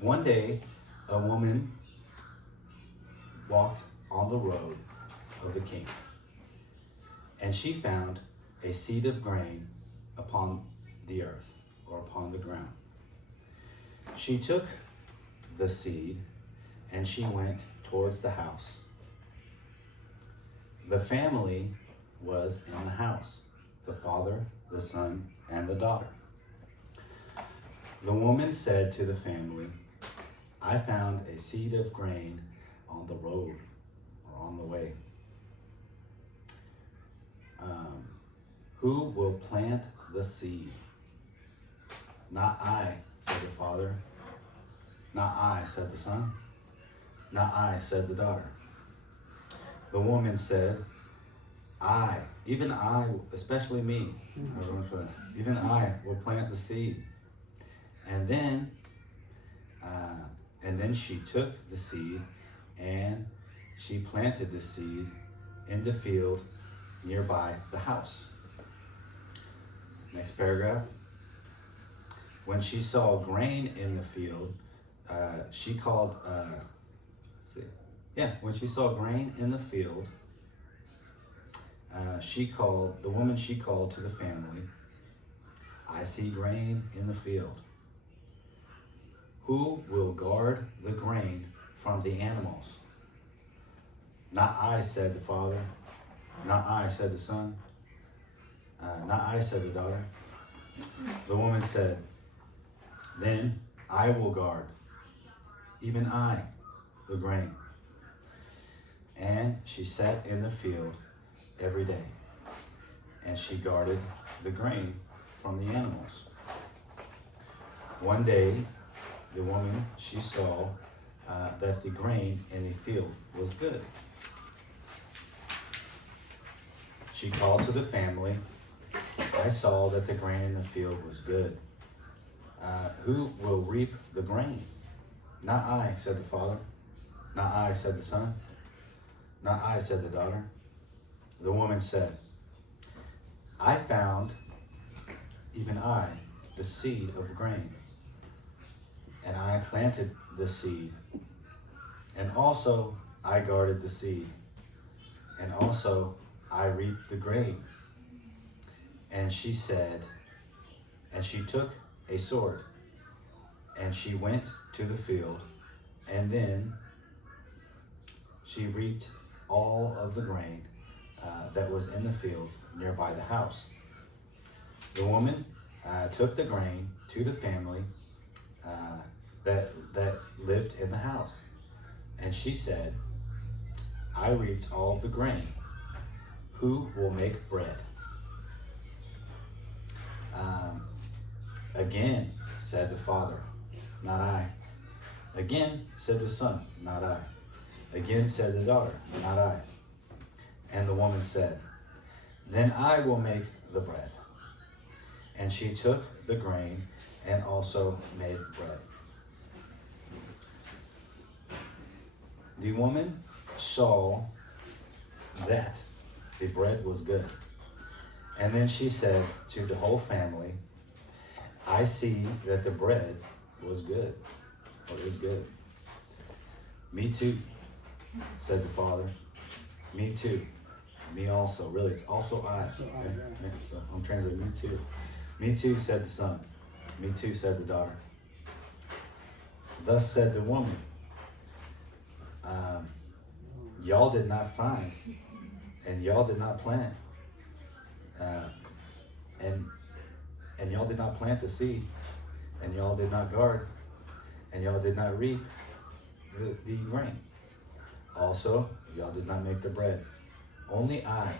One day, a woman walked on the road of the king, and she found a seed of grain upon the earth, or upon the ground. She took the seed, and she went towards the house. The family was in the house, the father, the son, and the daughter. The woman said to the family, I found a seed of grain on the road, or on the way. Who will plant the seed? Not I, said the father. Not I, said the son. Not I, said the daughter. The woman said, I, even I, especially me, even I will plant the seed. And then she took the seed and she planted the seed in the field nearby the house. Next paragraph. When she saw grain in the field, she called, when she saw grain in the field, the woman she called to the family, I see grain in the field. Who will guard the grain from the animals? Not I, said the father. Not I, said the son. Not I, said the daughter. The woman said, then I will guard, even I, the grain. And she sat in the field every day, and she guarded the grain from the animals. One day, the woman, she saw that the grain in the field was good. She called to the family, I saw that the grain in the field was good. Who will reap the grain? Not I, said the father. Not I, said the son. Not I, said the daughter. The woman said, I found, even I, the seed of grain, and I planted the seed, and also I guarded the seed, and also I reaped the grain. And she said, and she took a sword, and she went to the field, and then she reaped all of the grain that was in the field nearby the house. The woman took the grain to the family that lived in the house, and she said, I reaped all of the grain. Who will make bread? Again, said the father, not I. Again, said the son, not I. Again, said the daughter, not I. And the woman said, then I will make the bread. And she took the grain and also made bread. The woman saw that the bread was good. And then she said to the whole family, I see that the bread was good, or is good. Me too, said the father. Me too. Me also. Really, it's also I. So I, Okay? yeah. Yeah, so I'm translating me too. Me too, said the son. Me too, said the daughter. Thus said the woman, y'all did not find, and y'all did not plant, and y'all did not plant the seed, and y'all did not guard, and y'all did not reap the grain. Also, y'all did not make the bread. Only I,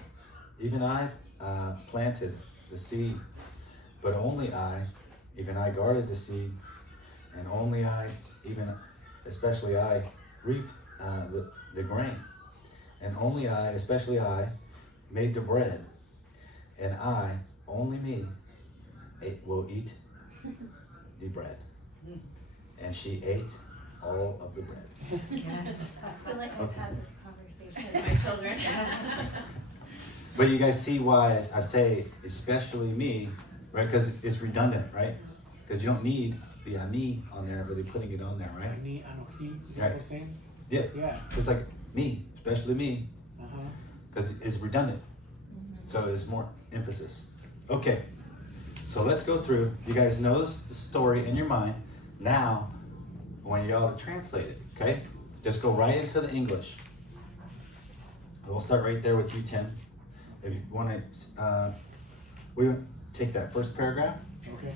even I, planted the seed, but only I, even I guarded the seed, and only I, even especially I, reaped the grain, and only I, especially I, made the bread, and I, only me, will eat the bread. And she ate all of the bread. I feel like I've had this conversation with my children. But you guys see why I say especially me, right? Because it's redundant, right? Because you don't need the ani on there, but they're putting it on there, right? I need, I don't keep, you know what I'm saying? Yeah. Yeah. It's like me, especially me, Uh-huh. because it's redundant. So it's more emphasis. Okay, so let's go through. You guys know the story in your mind. Now, I want y'all to translate it, okay? Just go right into the English. We'll start right there with you, Tim. If you want to, we take that first paragraph. Okay.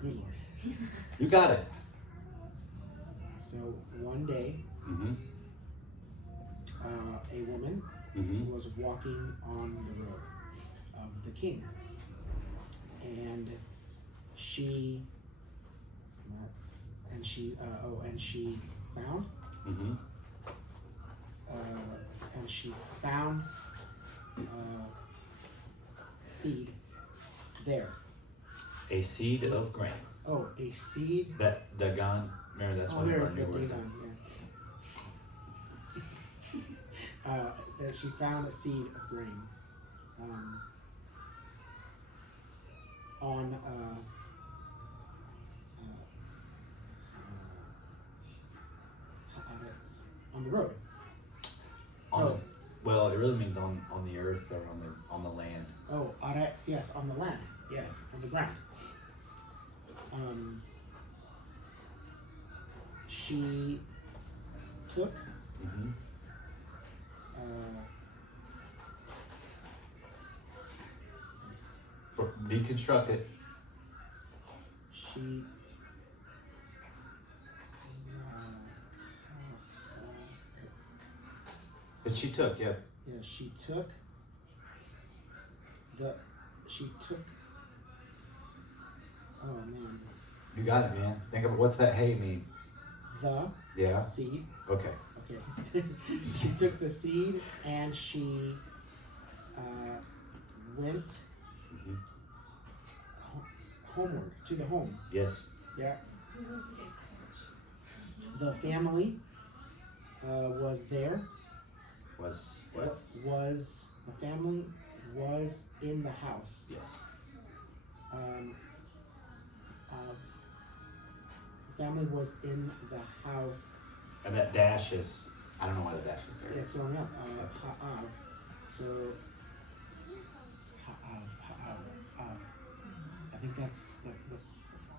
Good Lord. You got it. So one day, Mm-hmm. a woman Mm-hmm. was walking on the road of the king, and she and she found, Mm-hmm. and she found seed there. A seed of grain. Oh, a seed. That Dagon. Remember, that's Oh, one of there's our the new words. Dagon, yeah. That she found a seed of grain on on the road. On Oh. well, it really means on the earth or on the land. Oh, aretz, yes, on the land, yes, on the ground. She took Mm-hmm. Deconstruct it. She But she took, yeah. yeah, she took oh man, You got it, man. Think about what's that hay mean? the Yeah. seed. Okay. Okay. She took the seed and she went Mhm. homeward to the home. Yes. Yeah. The family was there. Was what? The family was in the house. Yes. The family was in the house. And that dash is, I don't know why the dash is there. It's going up. Ha'av. So ha'av. I think that's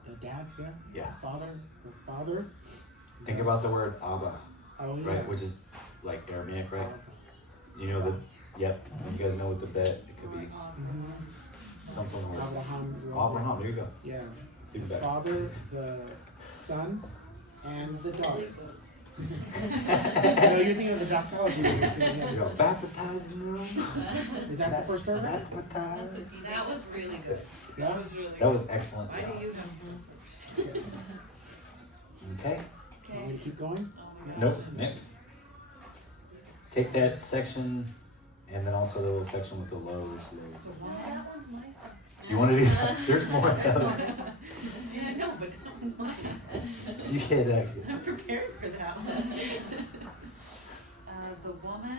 the dad. Yeah. Yeah. The father. Think about the word Abba, Oh yeah. right? Which is like Aramaic, right? Av. You know the, yep. You guys know what the bet, it could be. Mhm. Come from the word. Abraham. Abraham, there you go. Yeah. It's even The better. father, the son, and the daughter. No, you're thinking of the doxology. You know, baptizing them. Is that the first paragraph? Baptize. That was really good. Yeah. That was really That good. was excellent. Why job. do you jump in first? Okay. Want me to keep going? Oh my God. Nope. Next. Take that section, and then also the little section with the lows. So what? That one's my section. You want to do? There's more of those. Yeah, I know, but that one's mine. You can't. I'm prepared for that one. The woman.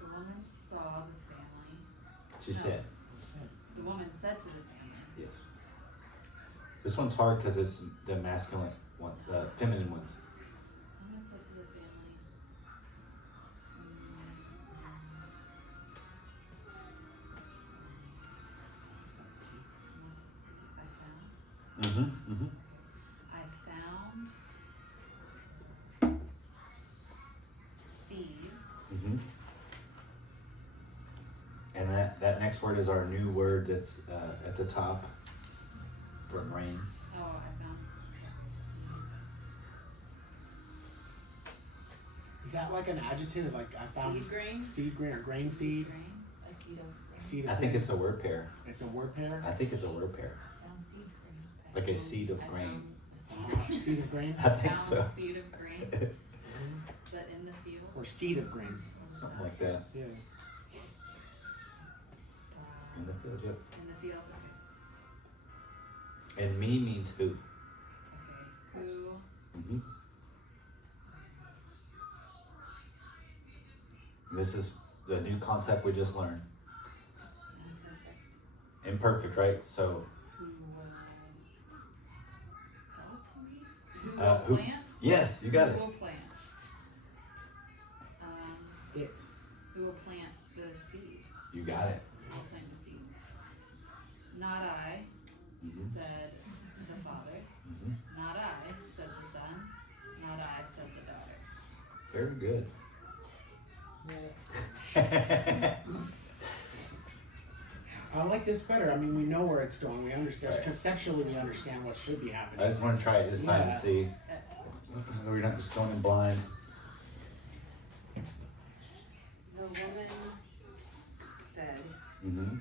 The woman saw the family. She No, said. The woman said to the family. Yes. This one's hard because it's the masculine one, the feminine ones. The woman said to the family. Mm-hmm. Mm-hmm. I found seed. Mm-hmm. And that next word is our new word that's at the top for grain. Oh, I found. Is that like an adjective? Is like I found Seed grain? seed grain or grain seed? Grain? A seed of, A seed of I think grain. it's a word pair. It's a word pair. I think it's a word pair. found seed grain. Like a seed of I grain. found a seed. Seed of grain I think Found so. a seed of grain. Is that in the field? or seed of grain. Something like that. Yeah. In the field, yep. In the field, okay. And me means who. Okay. Who? Mm-hmm. This is the new concept we just learned. Imperfect. Imperfect, right? So, Who will help me? Who Uh, will who- plant? yes, you got it. Who will plant? It. Who will plant the seed? You got it. Who will plant the seed? Not I, Mm-hmm. said the father. Mm-hmm. Not I, said the son. Not I, said the daughter. Very good. I like this better. I mean, we know where it's going. We understand Right. conceptually. We understand what should be I happening. just want to try it this time to Yeah. see. We're not just going in blind. woman said, Mm-hmm.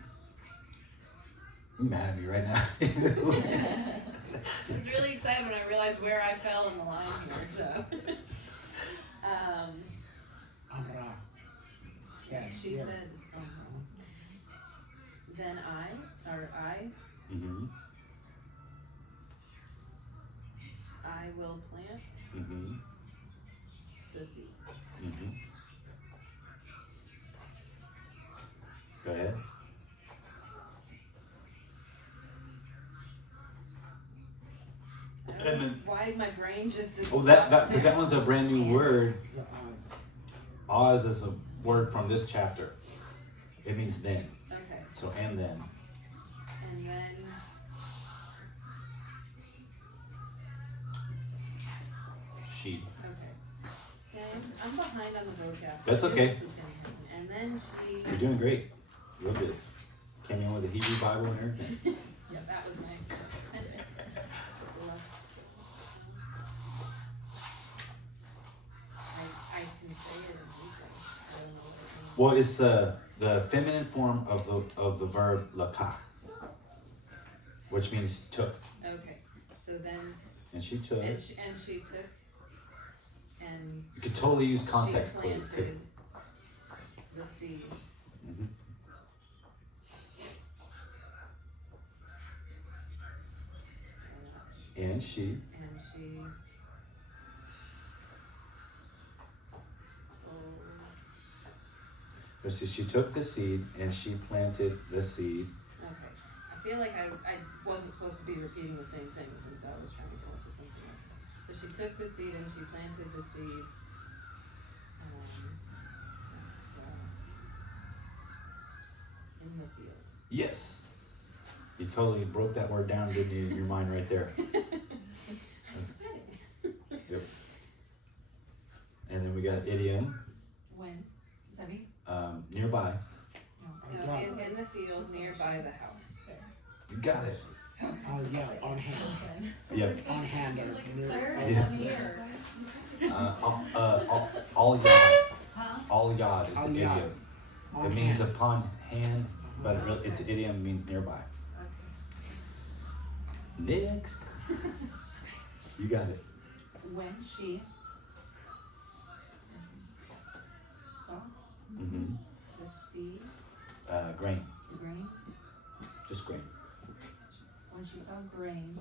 You mad at me right now? I was really excited when I realized where I fell in the line here, so. Amra said. She yeah. said, then I Mm-hmm. will plant Mm-hmm. the seed. Mm-hmm. Go ahead. I don't know why my brain just is. Oh, that one's a brand new word. The Oz. Oz is a word from this chapter. It means then. Okay, So and then. and then. Sheep. Okay. Same. I'm behind on the vocab. That's I knew okay. this was gonna happen. And then she. You're doing great. Real good. Came in with a Hebrew Bible and everything. Yeah, that was my. I can say it in Hebrew. I don't know what it means. Well, it's the feminine form of the verb lakach, which means took. Okay, so then, And she took. and she took, and You could totally use context she clues too. planted the seed. Mhm. And she. And she told, Let's see, she took the seed and she planted the seed. okay, I feel like I wasn't supposed to be repeating the same thing since I was trying to come up with something else. So she took the seed and she planted the seed. That's in the field. Yes. You totally broke that word down, didn't you, in your mind right there. I'm sweating. Yep. And then we got idiom, When? Sebby? nearby. No, in the field nearby the house. You got it. Yeah, on hand. Yep. On hand or near. Yeah. All yod. Huh? All yod is Al an yad. idiom. On It means hand. upon hand, but its idiom means nearby. Next. You got it. When she saw Mm-hmm. the seed, Grain. the grain, Just grain. when she saw grain,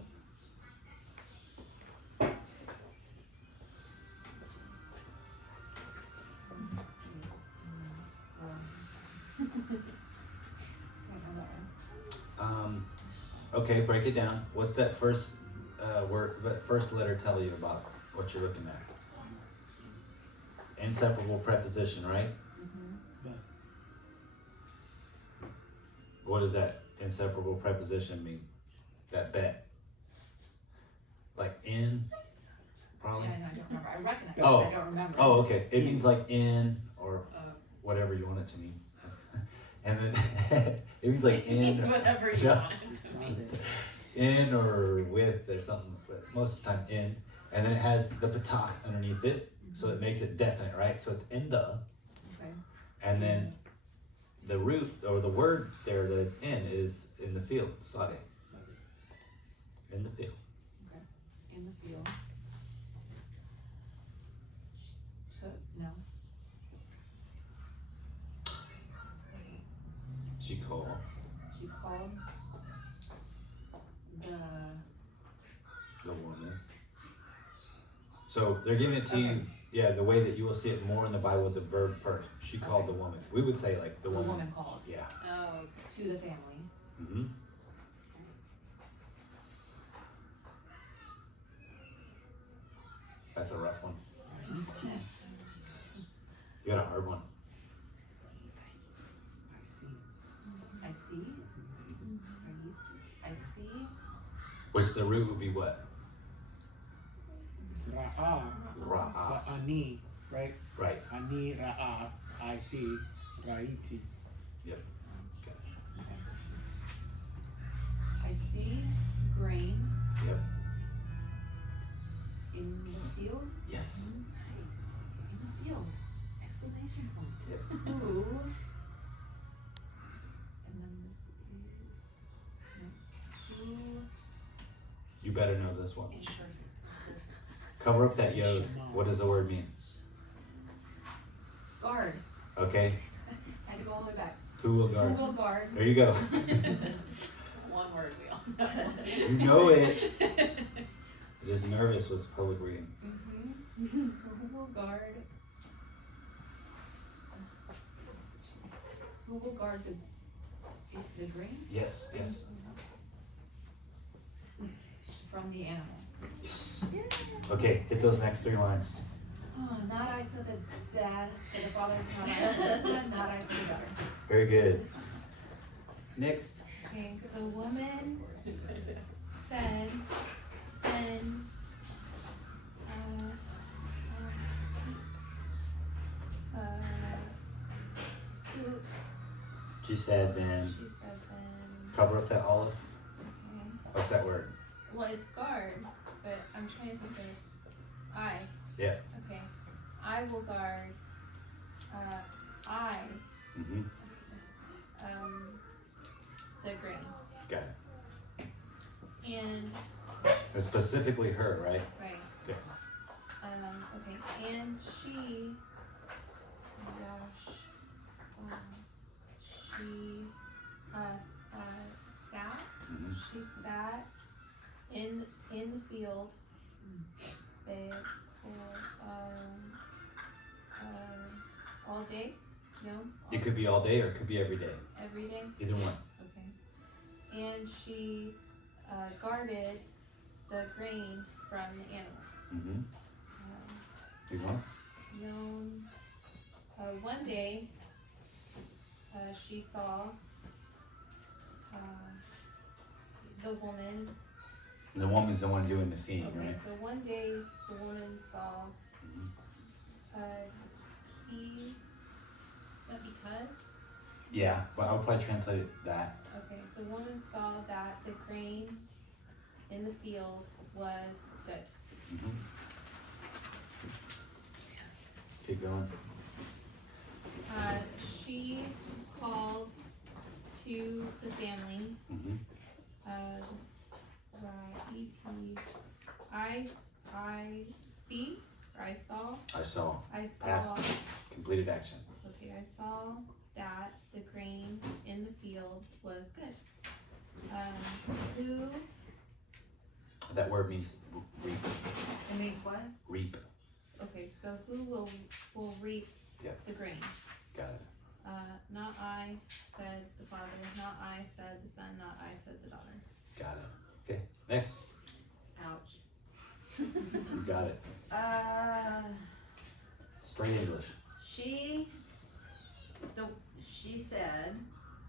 Okay, break it down. What's that first word, that first letter tell you about what you're looking at? Inseparable preposition, right? What does that inseparable preposition mean? That bet. Like in, probably? Yeah, I know, I don't remember. I recognize it, Oh. but I don't remember. Oh, okay. It means like in or Uh, whatever you want it to mean. And then it means like it means in, whatever you Yeah. want it to mean. in or with or something, but most of the time in. And then it has the patak underneath it, so it makes it definite, right? So it's in the, Okay. and then the root or the word there that it's in is in the field, sade, in the field. In the field. Took, no, She called. she called The woman. So they're giving it to Okay. you, yeah, the way that you will see it more in the Bible with the verb first. She called the woman. We would say like the the woman. woman called Yeah. Oh, to the family. Mm-hmm. That's a rough one. You got a hard one. I see. I see. Which the root would be what? It's ra'a, Ra'ah. but ani, right? Right. Ani ra'a, I see, ra'iti. I see grain Yep. in the field. Yes. In the field. Exclamation point. Yep. Who better know this one. Sure. Cover up that yod. What does the word mean? Guard. Okay. Had to go all the way back. Who will Who guard? will guard? There you go. One word, we all know. You know it. I'm just nervous with public reading. Who will guard? Who will guard the grain Yes, yes. from the animals? Okay, hit those next 3 lines. Oh, not I said the dad, said the father, not I said the son, not I said the daughter. Very good. Next. Okay, the woman said, then, who, She said then, she said then, cover up that olive. okay. What's that word? Well, it's guard, but I'm trying to think of, I. Yeah. Okay, I will guard, I, Mm-hmm. the grain. Got it. And, It's specifically her, right? right. Okay. Okay, and she, oh my gosh, she, sat, Mm-hmm. she sat in the field, all day, no? It could be all day or it could be every day. Every day, Either one. okay. And she, guarded the grain from the animals. Mm-hmm. Either one. One day, she saw, the woman. The woman's the one doing the seeing, Okay, right? so one day the woman saw, not because, Yeah, but I would probably translate that. okay, the woman saw that the grain in the field was good. Mm-hmm. Keep going. She called to the family, Mm-hmm. I saw. I Past saw, completed action. okay, I saw that the grain in the field was good. Who, That word means reap. It means what? Reap. okay, so who will reap Yep. the grain? Got it. Not I, said the father, not I, said the son, not I, said the daughter. Got it. Okay. Next. Ouch. You got it. Straight English. She said,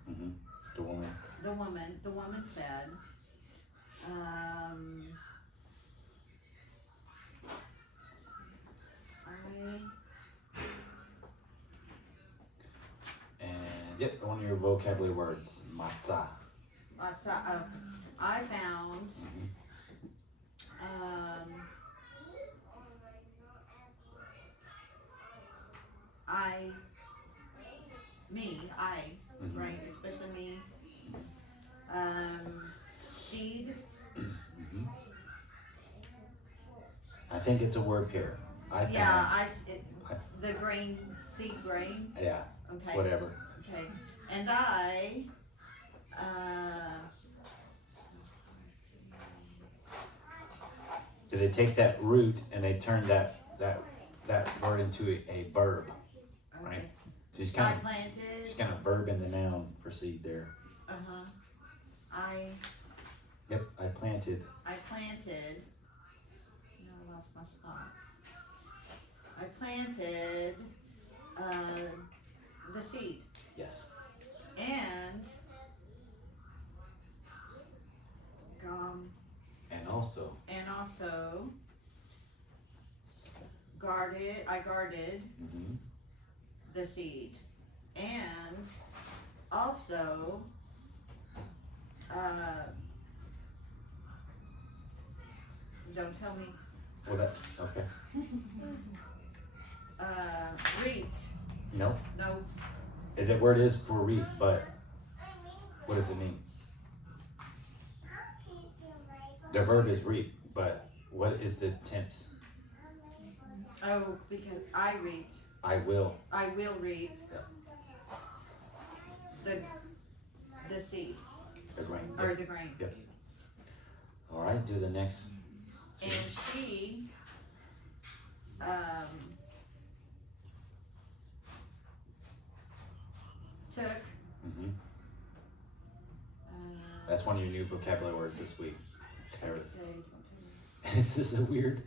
Mm-hmm. The woman. the woman said, And yep, one of your vocabulary words, matzah. I found, Mm-hmm. Mhm. right, especially me, seed, Mm-hmm. I think it's a word pair. I found. yeah, the grain, seed grain, Yeah. okay. Whatever. Okay, and I, Did they take that root and they turned that word into a verb? Right. okay, She's I kind of planted, verb in the noun for seed there. Yep. I planted. I planted, no, I lost my spot. I planted, the seed, Yes. and, And also. I guarded Mm-hmm. the seed, and also, don't tell me, Well, that okay. reaped, No. no, The word is for reap, but what does it mean? The verb is reap, but what is the tense? Oh, because I reaped, I will. I will reap Yeah. the seed, The grain. or the grain. Yep. All right, do the next. And she, took, Mm-hmm. That's one of your new vocabulary words this week. Carrot. And it's just a weird.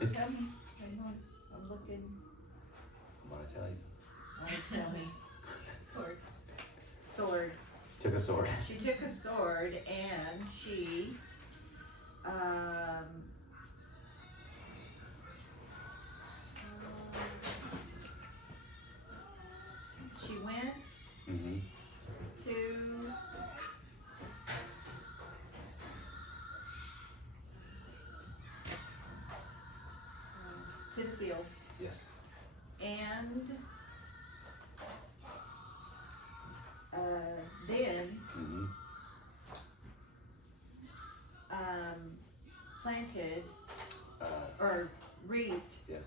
Don't tell me, I'm looking, What I tell you? tell me, Sword. sword. She took a sword. She took a sword and she, she went Mm-hmm. to the field, Yes. and then Mm-hmm. planted Uh, or reaped yes.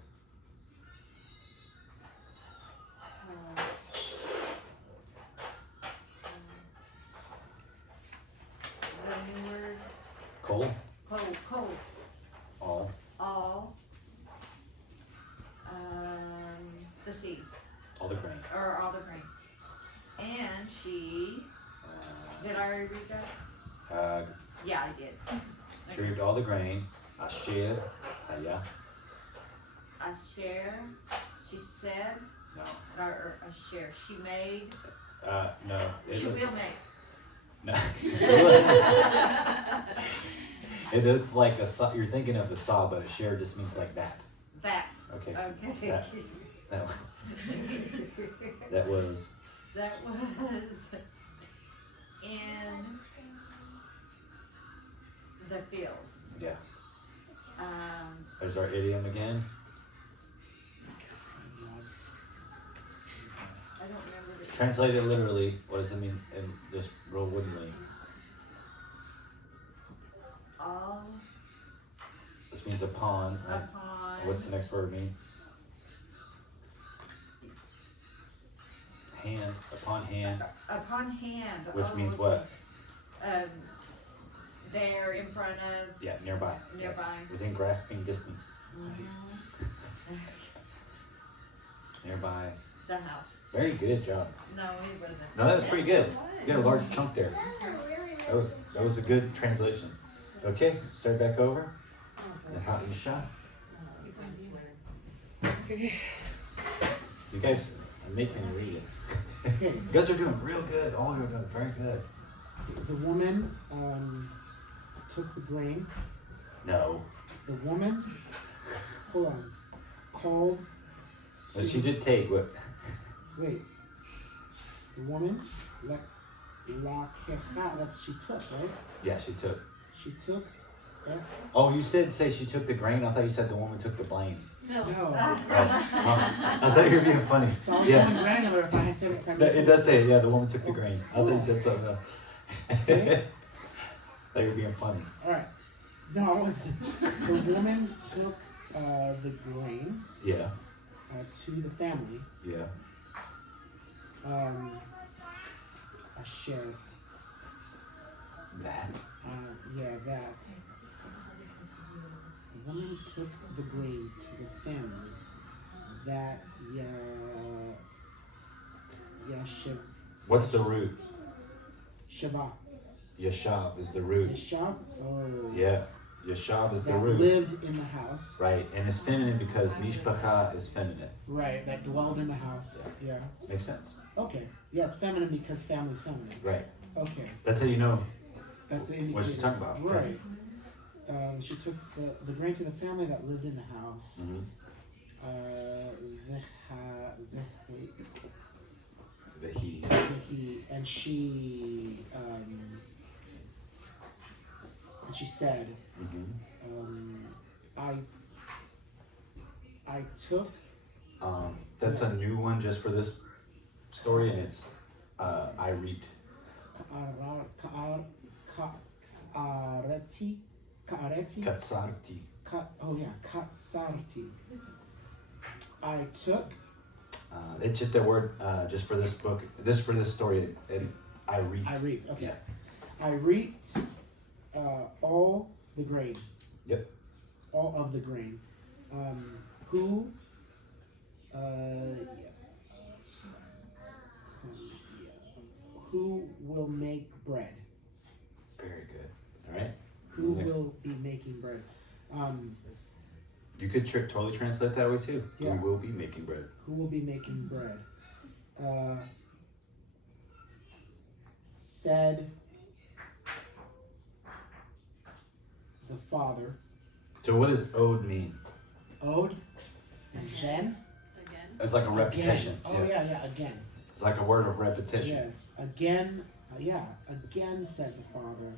the new word, Coal. coal, All. all, the seed, All the grain. or all the grain. And she, did I already read that? Yeah, I did. She reaped all the grain. Asher. Yeah. Asher, she said, No. or Asher, she made, No. she will make. No. It's like a saw. You're thinking of the saw, but a share just means like that. That, Okay. okay. That, that was. That was in the field. Yeah. Um, There's our idiom again. I don't remember the. Translated literally, what does it mean in this real woodenly? All Which means upon. Right? upon. What's the next word mean? Hand. Upon hand. Upon hand. Which oh, means okay. what? There in front of, Yeah, nearby. nearby. Within grasping distance. Mhm. Nearby. The house. Very good job. No, it wasn't. No, that was pretty good. You got a large chunk there. That was a good translation. Okay, start back over. And how you shot. You guys, I'm making you read it. Okay. You guys are doing real good. All of you are doing very good. The woman took the grain. No. The woman, hold on, called. Well, she did take what? Wait. The woman, la kecha, that's she took, right? Yeah, she took. She took. That's, Oh, you said say she took the grain. I thought you said the woman took the blame. no. Oh, I thought you were being funny. So I was Yeah. going granular if I said it. It does say, yeah, the woman took the grain. I thought you said something else. I thought you were being funny. All right. No, I wasn't. The woman took the grain Yeah, to the family. yeah. A share. That. Yeah, that. The woman took the grain to the family. That What's the root? Shabbat. Yashav is the root. Yeshav. Oh. Yeah, Yashav is the That root. lived in the house. Right, and it's feminine because mishpacha is feminine. Right. That dwelled in the house. Yeah. Makes sense. Okay. Yeah, it's feminine because family's feminine. Right. Okay. That's how you know. That's the indicator. What she's talking about. Right. She took the grain to the family that lived in the house. Mm-hmm. The he. And she said, Mm-hmm. I took. That's a new one just for this story, and it's I reaped. Ka'areti. Katsarti. Katsarti. I took. It's just a word, just for this book, for this story, it's I reaped. I reaped. Okay. Yeah. I reaped all the grain. Yep. All of the grain. Who? Who will make bread? Very good. All right. Who Next. will be making bread? You could totally translate that way too. Yeah. We will be making bread. Who will be making bread? Said the father. So what does ode mean? Ode. And then. Again? It's like a Again. repetition. Oh yeah, again. It's like a word of repetition. Yes. Again. Again said the father.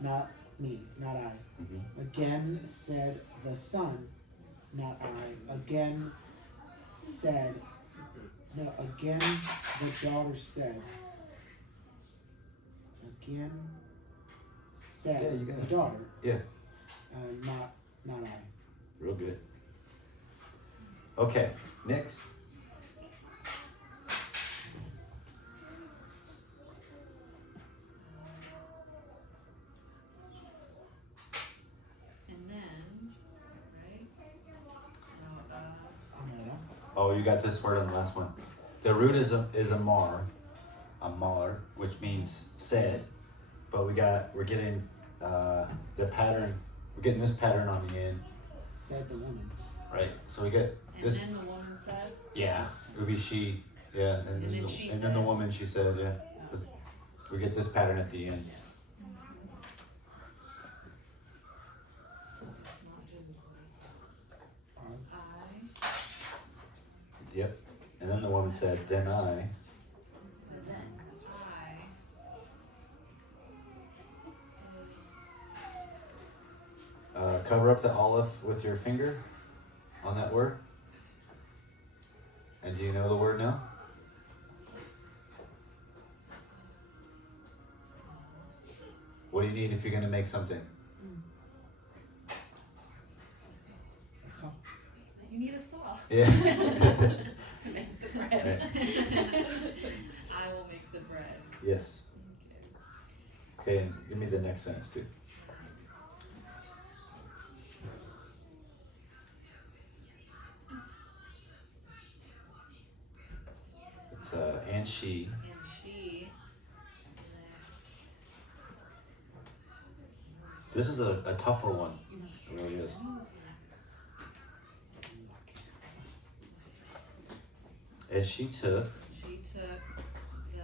Not me. Not I. Mhm. Again said the son. Not I. Again said. No. Again the daughter said. Again said Yeah, you got the it. daughter. Yeah. Not I. Real good. Okay. Next. And then, right? No, Oh, you got this word on the last one. The root is amar, which means said, but we're getting the pattern. We're getting this pattern on the end, Said the woman. right? So we get and this. then the woman said, Yeah, it would be she. Yeah, and then then she then the said. woman. She said, yeah. We get this pattern at the end. it's not biblical. Pause. I, Yep. And then the woman said, then I. and then Cover up the olive with your finger on that word. And do you know the word now? What do you need if you're going to make something? I saw. you need a saw Yeah. to make the bread. I will make the bread. Yes. Okay, and give me the next sentence too. It's and she. And she, This is a tougher one. It really is. And she took. she took the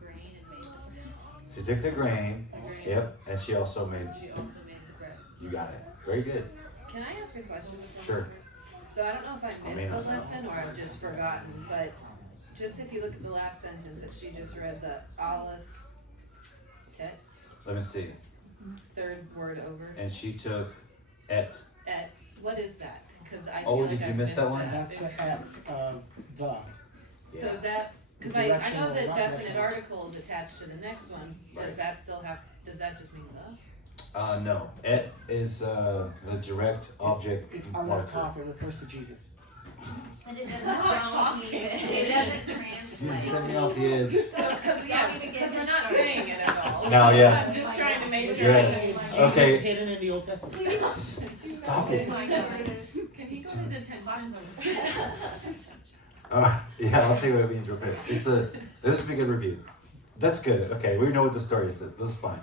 grain and made the bread. She took the grain. The grain. Yep. And she also made. She also made the bread. You got it. Very good. Can I ask a question before? Sure. So I don't know if I I missed mean, the lesson or I've just forgotten, but just if you look at the last sentence that she just read, the Aleph Tet, Let me see. third word over. And she took et. Et, what is that? Because I Oh, feel did like you I miss missed that one? That's the at of the. So is that, cause I know Directional, that not definite directional. article is attached to the next one, Right. does that still have, does that just mean the? No. Et is the direct object It's on the marker. top. It refers to Jesus. And it Not doesn't, talking. it doesn't Jesus translate. set me off the edge. Cause Don't even get we're me not started. saying it at all. No, yeah. I'm just trying to make sure. Yeah. that It's it's- Jesus Okay. hidden in the Old Testament. Stop it. Can he go to the detention? Yeah, I'll tell you what it means real quick. This would be a good review. That's good. Okay, we know what the story says. This is fine.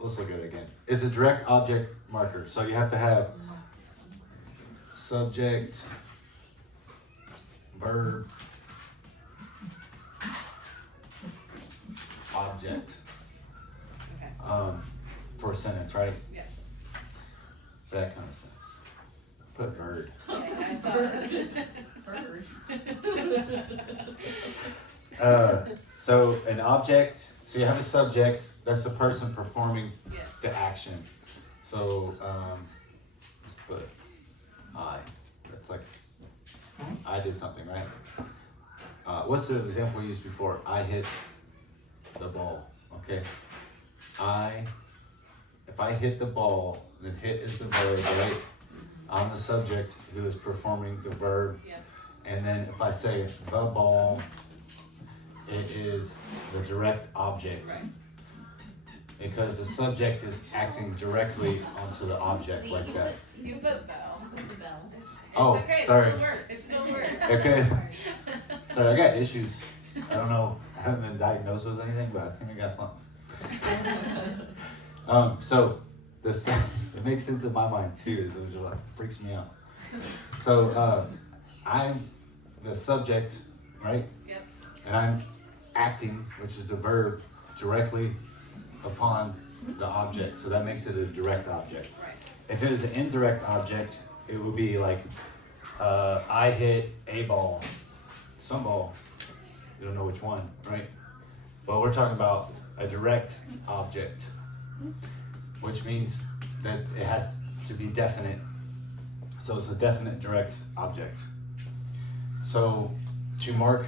Let's look at it again. It's a direct object marker, so you have to have subject, verb, object Okay, for a sentence, right? yes. For that kind of sentence. Put verb. I saw it. Bird. So an object, so you have a subject, that's the person performing Yes. the action. So let's put I. That's like I did something, right? What's the example we used before? I hit the ball, okay? If I hit the ball, then hit is the verb, right? I'm the subject who is performing the verb. Yep. And then if I say the ball, it is the direct object. Right. Because the subject is acting directly onto the object like that. You put bell. Put the bell. Oh, It's okay, sorry. it still works. It still works. Okay. Sorry, I got issues. I don't know, I haven't been diagnosed with anything, but I think I got something. So this it makes sense in my mind too. It was just like freaks me out. So I'm the subject, right? Yep. And I'm acting, which is the verb, directly upon the object. So that makes it a direct object. Right. If it is an indirect object, it would be like I hit a ball, some ball. You don't know which one, right? But we're talking about a direct object, which means that it has to be definite. So it's a definite direct object. So to mark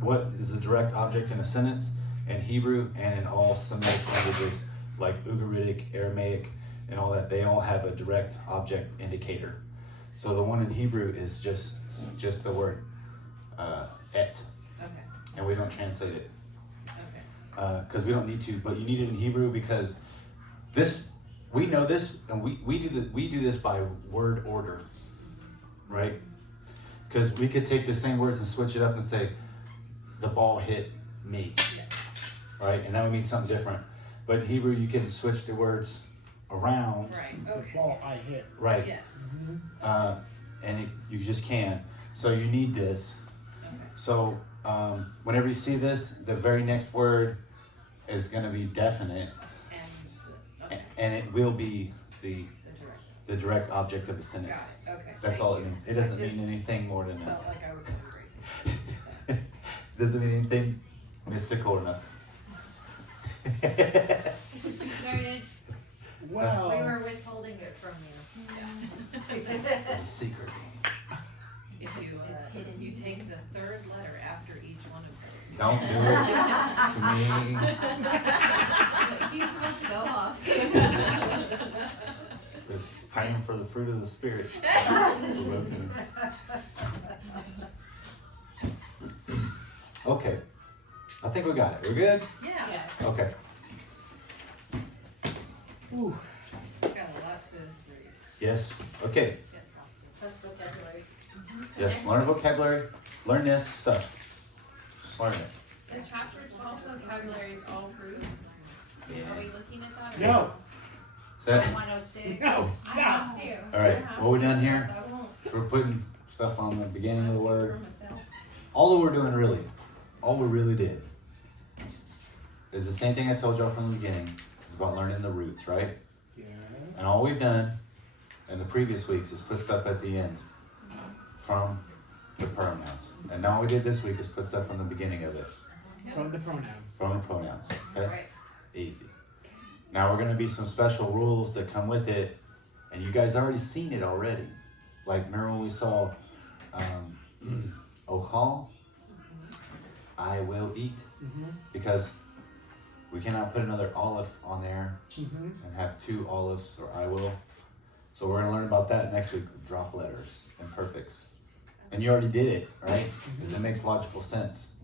what is a direct object in a sentence, in Hebrew and in all Semitic languages like Ugaritic, Aramaic, and all that, they all have a direct object indicator. So the one in Hebrew is just the word et, Okay. and we don't translate it Okay. because we don't need to, but you need it in Hebrew because we know this, and we do this by word order, right? Because we could take the same words and switch it up and say, the ball hit me, right? And that would mean something different. But in Hebrew, you can switch the words around, Right. The Okay. ball I hit. right? Yes. And you just can. So you need this. Okay. So whenever you see this, the very next word is going to be definite, Okay. and it will be the The direct. direct object of the Got sentence. it. Okay. That's Thank all you. it means. It doesn't I just mean anything more than that. Felt like I was going crazy. Doesn't mean anything mystical or nothing. Started. We Well, were withholding it from you. It's a secret. If you It's hidden. you take the third letter after each one of those. Don't do it to me. He's supposed to go off. We're praying for the fruit of the spirit. Okay. I think we got it. We're good? Yeah. Okay. ooh, Got a lot to read. Yes. Okay. Yes, lots of- That's vocabulary. Yes. Learn vocabulary. Learn this stuff. Just learn it. The chapter 12 vocabulary is all roots. Are we looking at that? no, Set. 106. no, I stop. have to. All right, I have what we to, done here? otherwise I won't. So we're putting stuff on the beginning of the word. For myself. All that we're doing really, all we really did is the same thing I told y'all from the beginning. It's about learning the roots, right? Yeah. And all we've done in the previous weeks is put stuff at the end from the pronouns. And now all we did this week is put stuff from the beginning of it, From the pronouns. from the pronouns, okay? Right. Easy. Now we're gonna be some special rules that come with it, and you guys already seen it already. Like remember when we saw Ochal? I will eat, Mm-hmm. because we cannot put another olive on there Mm-hmm. and have two olives, or I will. So we're gonna learn about that next week with drop letters and perfects. And you already did it, right? Because it makes logical sense.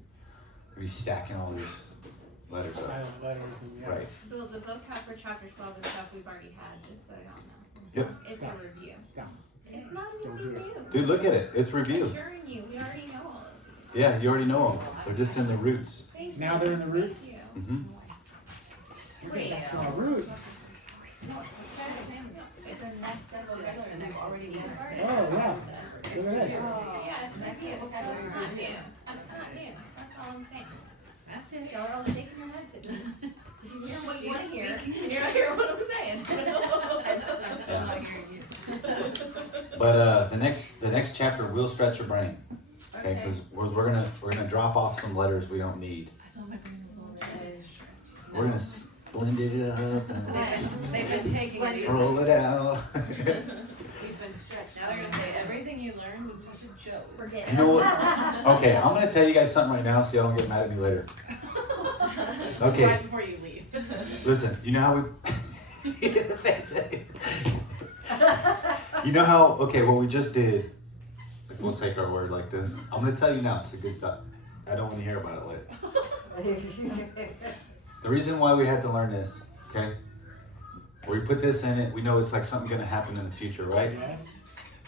We'll be stacking all these letters up, Silent letters and yeah. right? The vocab for chapter 12 is stuff we've already had, just so y'all know. Yep. It's Stop. a review. Stop. It's not Don't even do it. review. Dude, look at it. It's I'm review. assuring you, we already know all of these. Yeah, you already know them. They're just in the roots. Thank Now you. they're in the roots? Thank you. Mm-hmm. Wait. That's our roots. No, it's a next vocabulary and I've already done it. Oh, yeah. Look at this. Yeah, it's review. It's not new. It's not new. That's all I'm saying. That's it, y'all are all shaking your heads at me. Did you hear what you want to hear? You're not hearing what I'm saying. I'm still not hearing you. But the next chapter will stretch your brain, okay? Because we're gonna drop off some letters we don't need. I thought my brain was on the edge. We're gonna blend it up and They've been taking it easy. roll it out. We've been stretched. Now they're gonna say every everything you learned was just a joke. Forget You know what? Okay, I'm gonna tell you guys something right now so y'all don't get mad at me later. Okay. Right before you leave. Listen, you know how we you know how, okay, what we just did, we'll take our word like this. I'm gonna tell you now, it's a good stuff. I don't want to hear about it later. The reason why we had to learn this, okay? We put this in it, we know it's like something gonna happen in the future, right? Yes,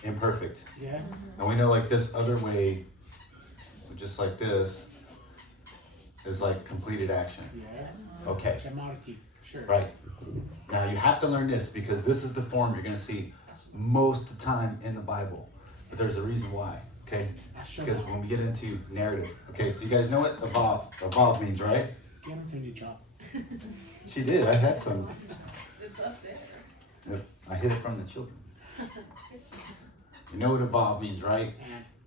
Imperfect. yes. And we know like this other way, just like this, is like completed action. Yes. Okay, Shamarti, sure. right. Now you have to learn this because this is the form you're gonna see most of the time in the Bible. But there's a reason why, okay? Because when we get into narrative, okay, so you guys know what evolve means, right? You haven't seen your job. She did, I had some. It's up there. Yep, I hid it from the children. You know what evolve means, right?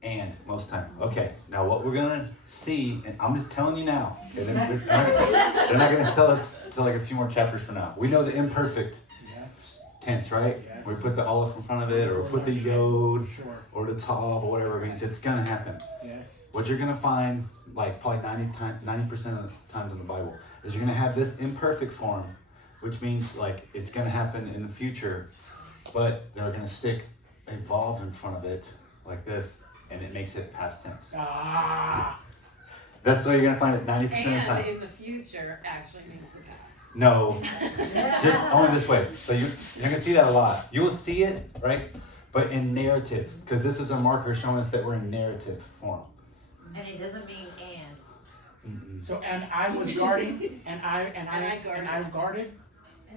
And most time. Okay, now what we're gonna see, and I'm just telling you now, okay, they're not gonna tell us until like a few more chapters from now. We know the imperfect Yes. tense, right? Yes. We put the olive in front of it, or put the yod, Sure. or the tav, or whatever it means. It's gonna happen. Yes. What you're gonna find, like probably 90% of the times in the Bible, is you're gonna have this imperfect form, which means like it's gonna happen in the future, but they're gonna stick evolve in front of it like this, and it makes it past tense. Ah. That's what you're gonna find it 90% of the And time. in the future actually means the past. No, just only this way. So you're gonna see that a lot. You will see it, right? But in narrative, because this is a marker showing us that we're in narrative form. And it doesn't mean and. Mm-mm. So and I was guarding, and I guarded. guarded,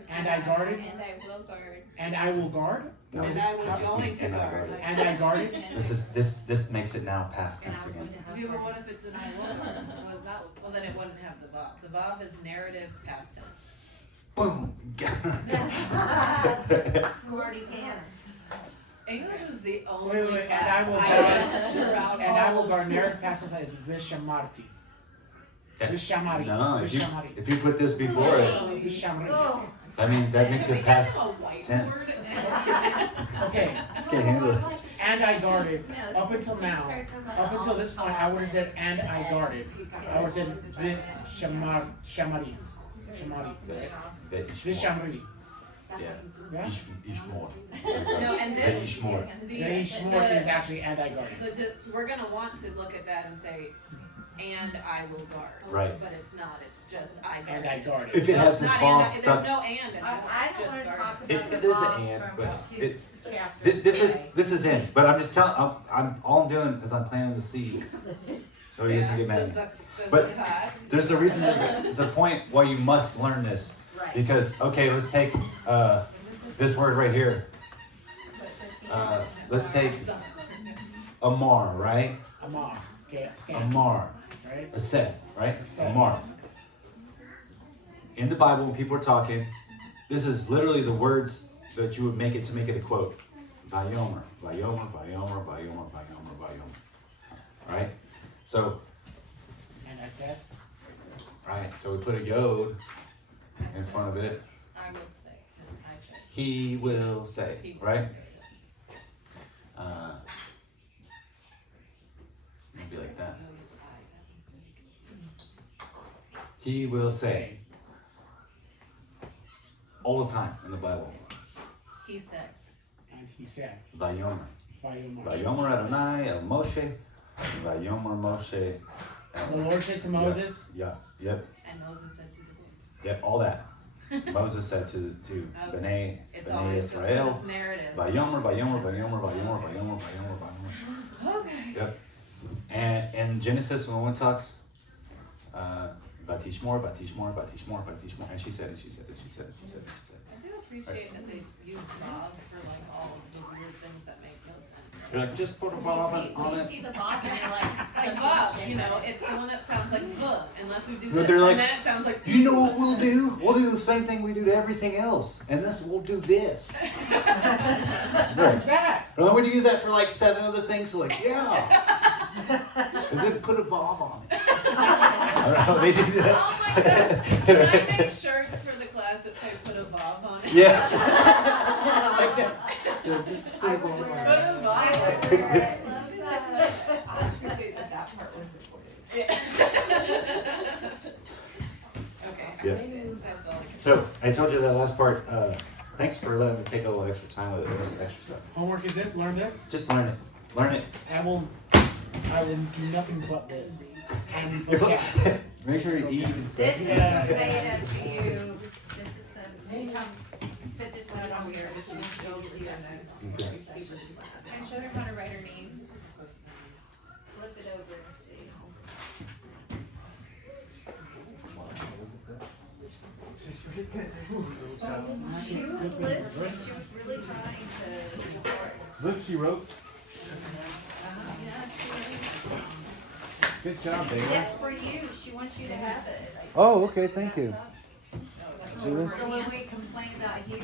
And I guarded, And I will guard. and I will guard, No, And I was just going means to and I guard. guarded. and I guarded. This makes it now past And I tense was again. going to have. Yeah, but her- what if it's an I will? What is that? Well, then it wouldn't have the vav. The vav is narrative past tense. Boom. Smarty pants. English was the only Wait, and class I will I guard- missed throughout And I all will of guard school. narrative passages as Vishamarti. That's- Vishamari. No, Vishamari. if you put this before it, Vishamari. Oh, that means that makes Can we it get past to a whiteboard? tense. Okay, Just can't handle it. and I guarded. No, it's- Up until it's now, starts from, like, up until all- this point, I would have said and I guarded. I would have said Vishamari. Shamari. Shamari. That Ishmael. Vishamari. That's Yeah. what he's doing. Yeah. Ishmael. No, and The this, Ishmael. Ishmael is actually and I guarded. we're gonna want to look at that and say, and I will guard. Right. But it's not, it's just I guard. And I guarded. If it has this Not vav and, stuck, there's no and in I it, don't it's wanna just talk guard. about It's- the there's an Bob and, from but two it- chapters this is in. But I'm just telling. All I'm doing is I'm planting the seed. So you guys can get mad at me. But there's a reason. There's a point why you must learn this. Right. Because okay, let's take this word right here. Let's take Amar, right? Amar. Okay, stand. Amar, Right? a set, right? Amar. In the Bible, when people are talking, this is literally the words that you would make it to make it a quote. Vayomer, Vayomer, Vayomer, Vayomer, Vayomer, Vayomer. Right? So, And I said, right, so we put a yod in front of it. I will say, and I say. He will say, right? Maybe like that. He will say. All the time in the Bible. He said. and he said, Vayomer. Vayomar. Vayomer Adonai el Moshe. Vayomer Moshe. The Lord said to Moses, Yeah. Yep. And Moses said to the Lord. Yep. All that. Moses said to Bnei It's Bnei always Israel. it's narrative. Vayomer, Vayomer, Vayomer, Vayomer, Vayomer, Vayomer, Vayomer. Okay. Yep. And in Genesis, when one talks, Vatishmor, Vatishmor, Vatishmor, Vatishmor, and she said, and she said, and she said, and she said, and she said. I do appreciate that they use vav for like all of the weird things that make no sense. You're like, just put a When vav you on see it. the bob and you're like, Like vav, you know, it's the one that sounds like the, unless we do But this, they're like, and then it sounds like. You know what we'll do? We'll do the same thing we do to everything else. And this, we'll do this. What's Right. that? And then we use that for like 7 other things. So like, yeah. And then put a vav on it. I don't know, they do that. Oh my gosh, can I make shirts for the class that say put a vav on it? Yeah. I like that. Just scribble on Put it. a I Bible. love that. I appreciate that that part was recorded. Okay. Yeah. That's all. So I told you that last part. Thanks for letting me take a little extra time with it. There's extra stuff. Homework is this, learn this. Just learn it. Learn it. I will do nothing but this. And the chat. Make sure you eat and This stuff. is Yeah. beta to you, this is some, anytime, fit this out on your, you'll see your notes. Okay. I showed her how to write her name. Flip it over and see. She was listening, she was really trying to record. Look, she wrote. Yeah, she Good job, baby. That's for you, she wants you to have it. Oh, okay, thank you. So when we complain about you,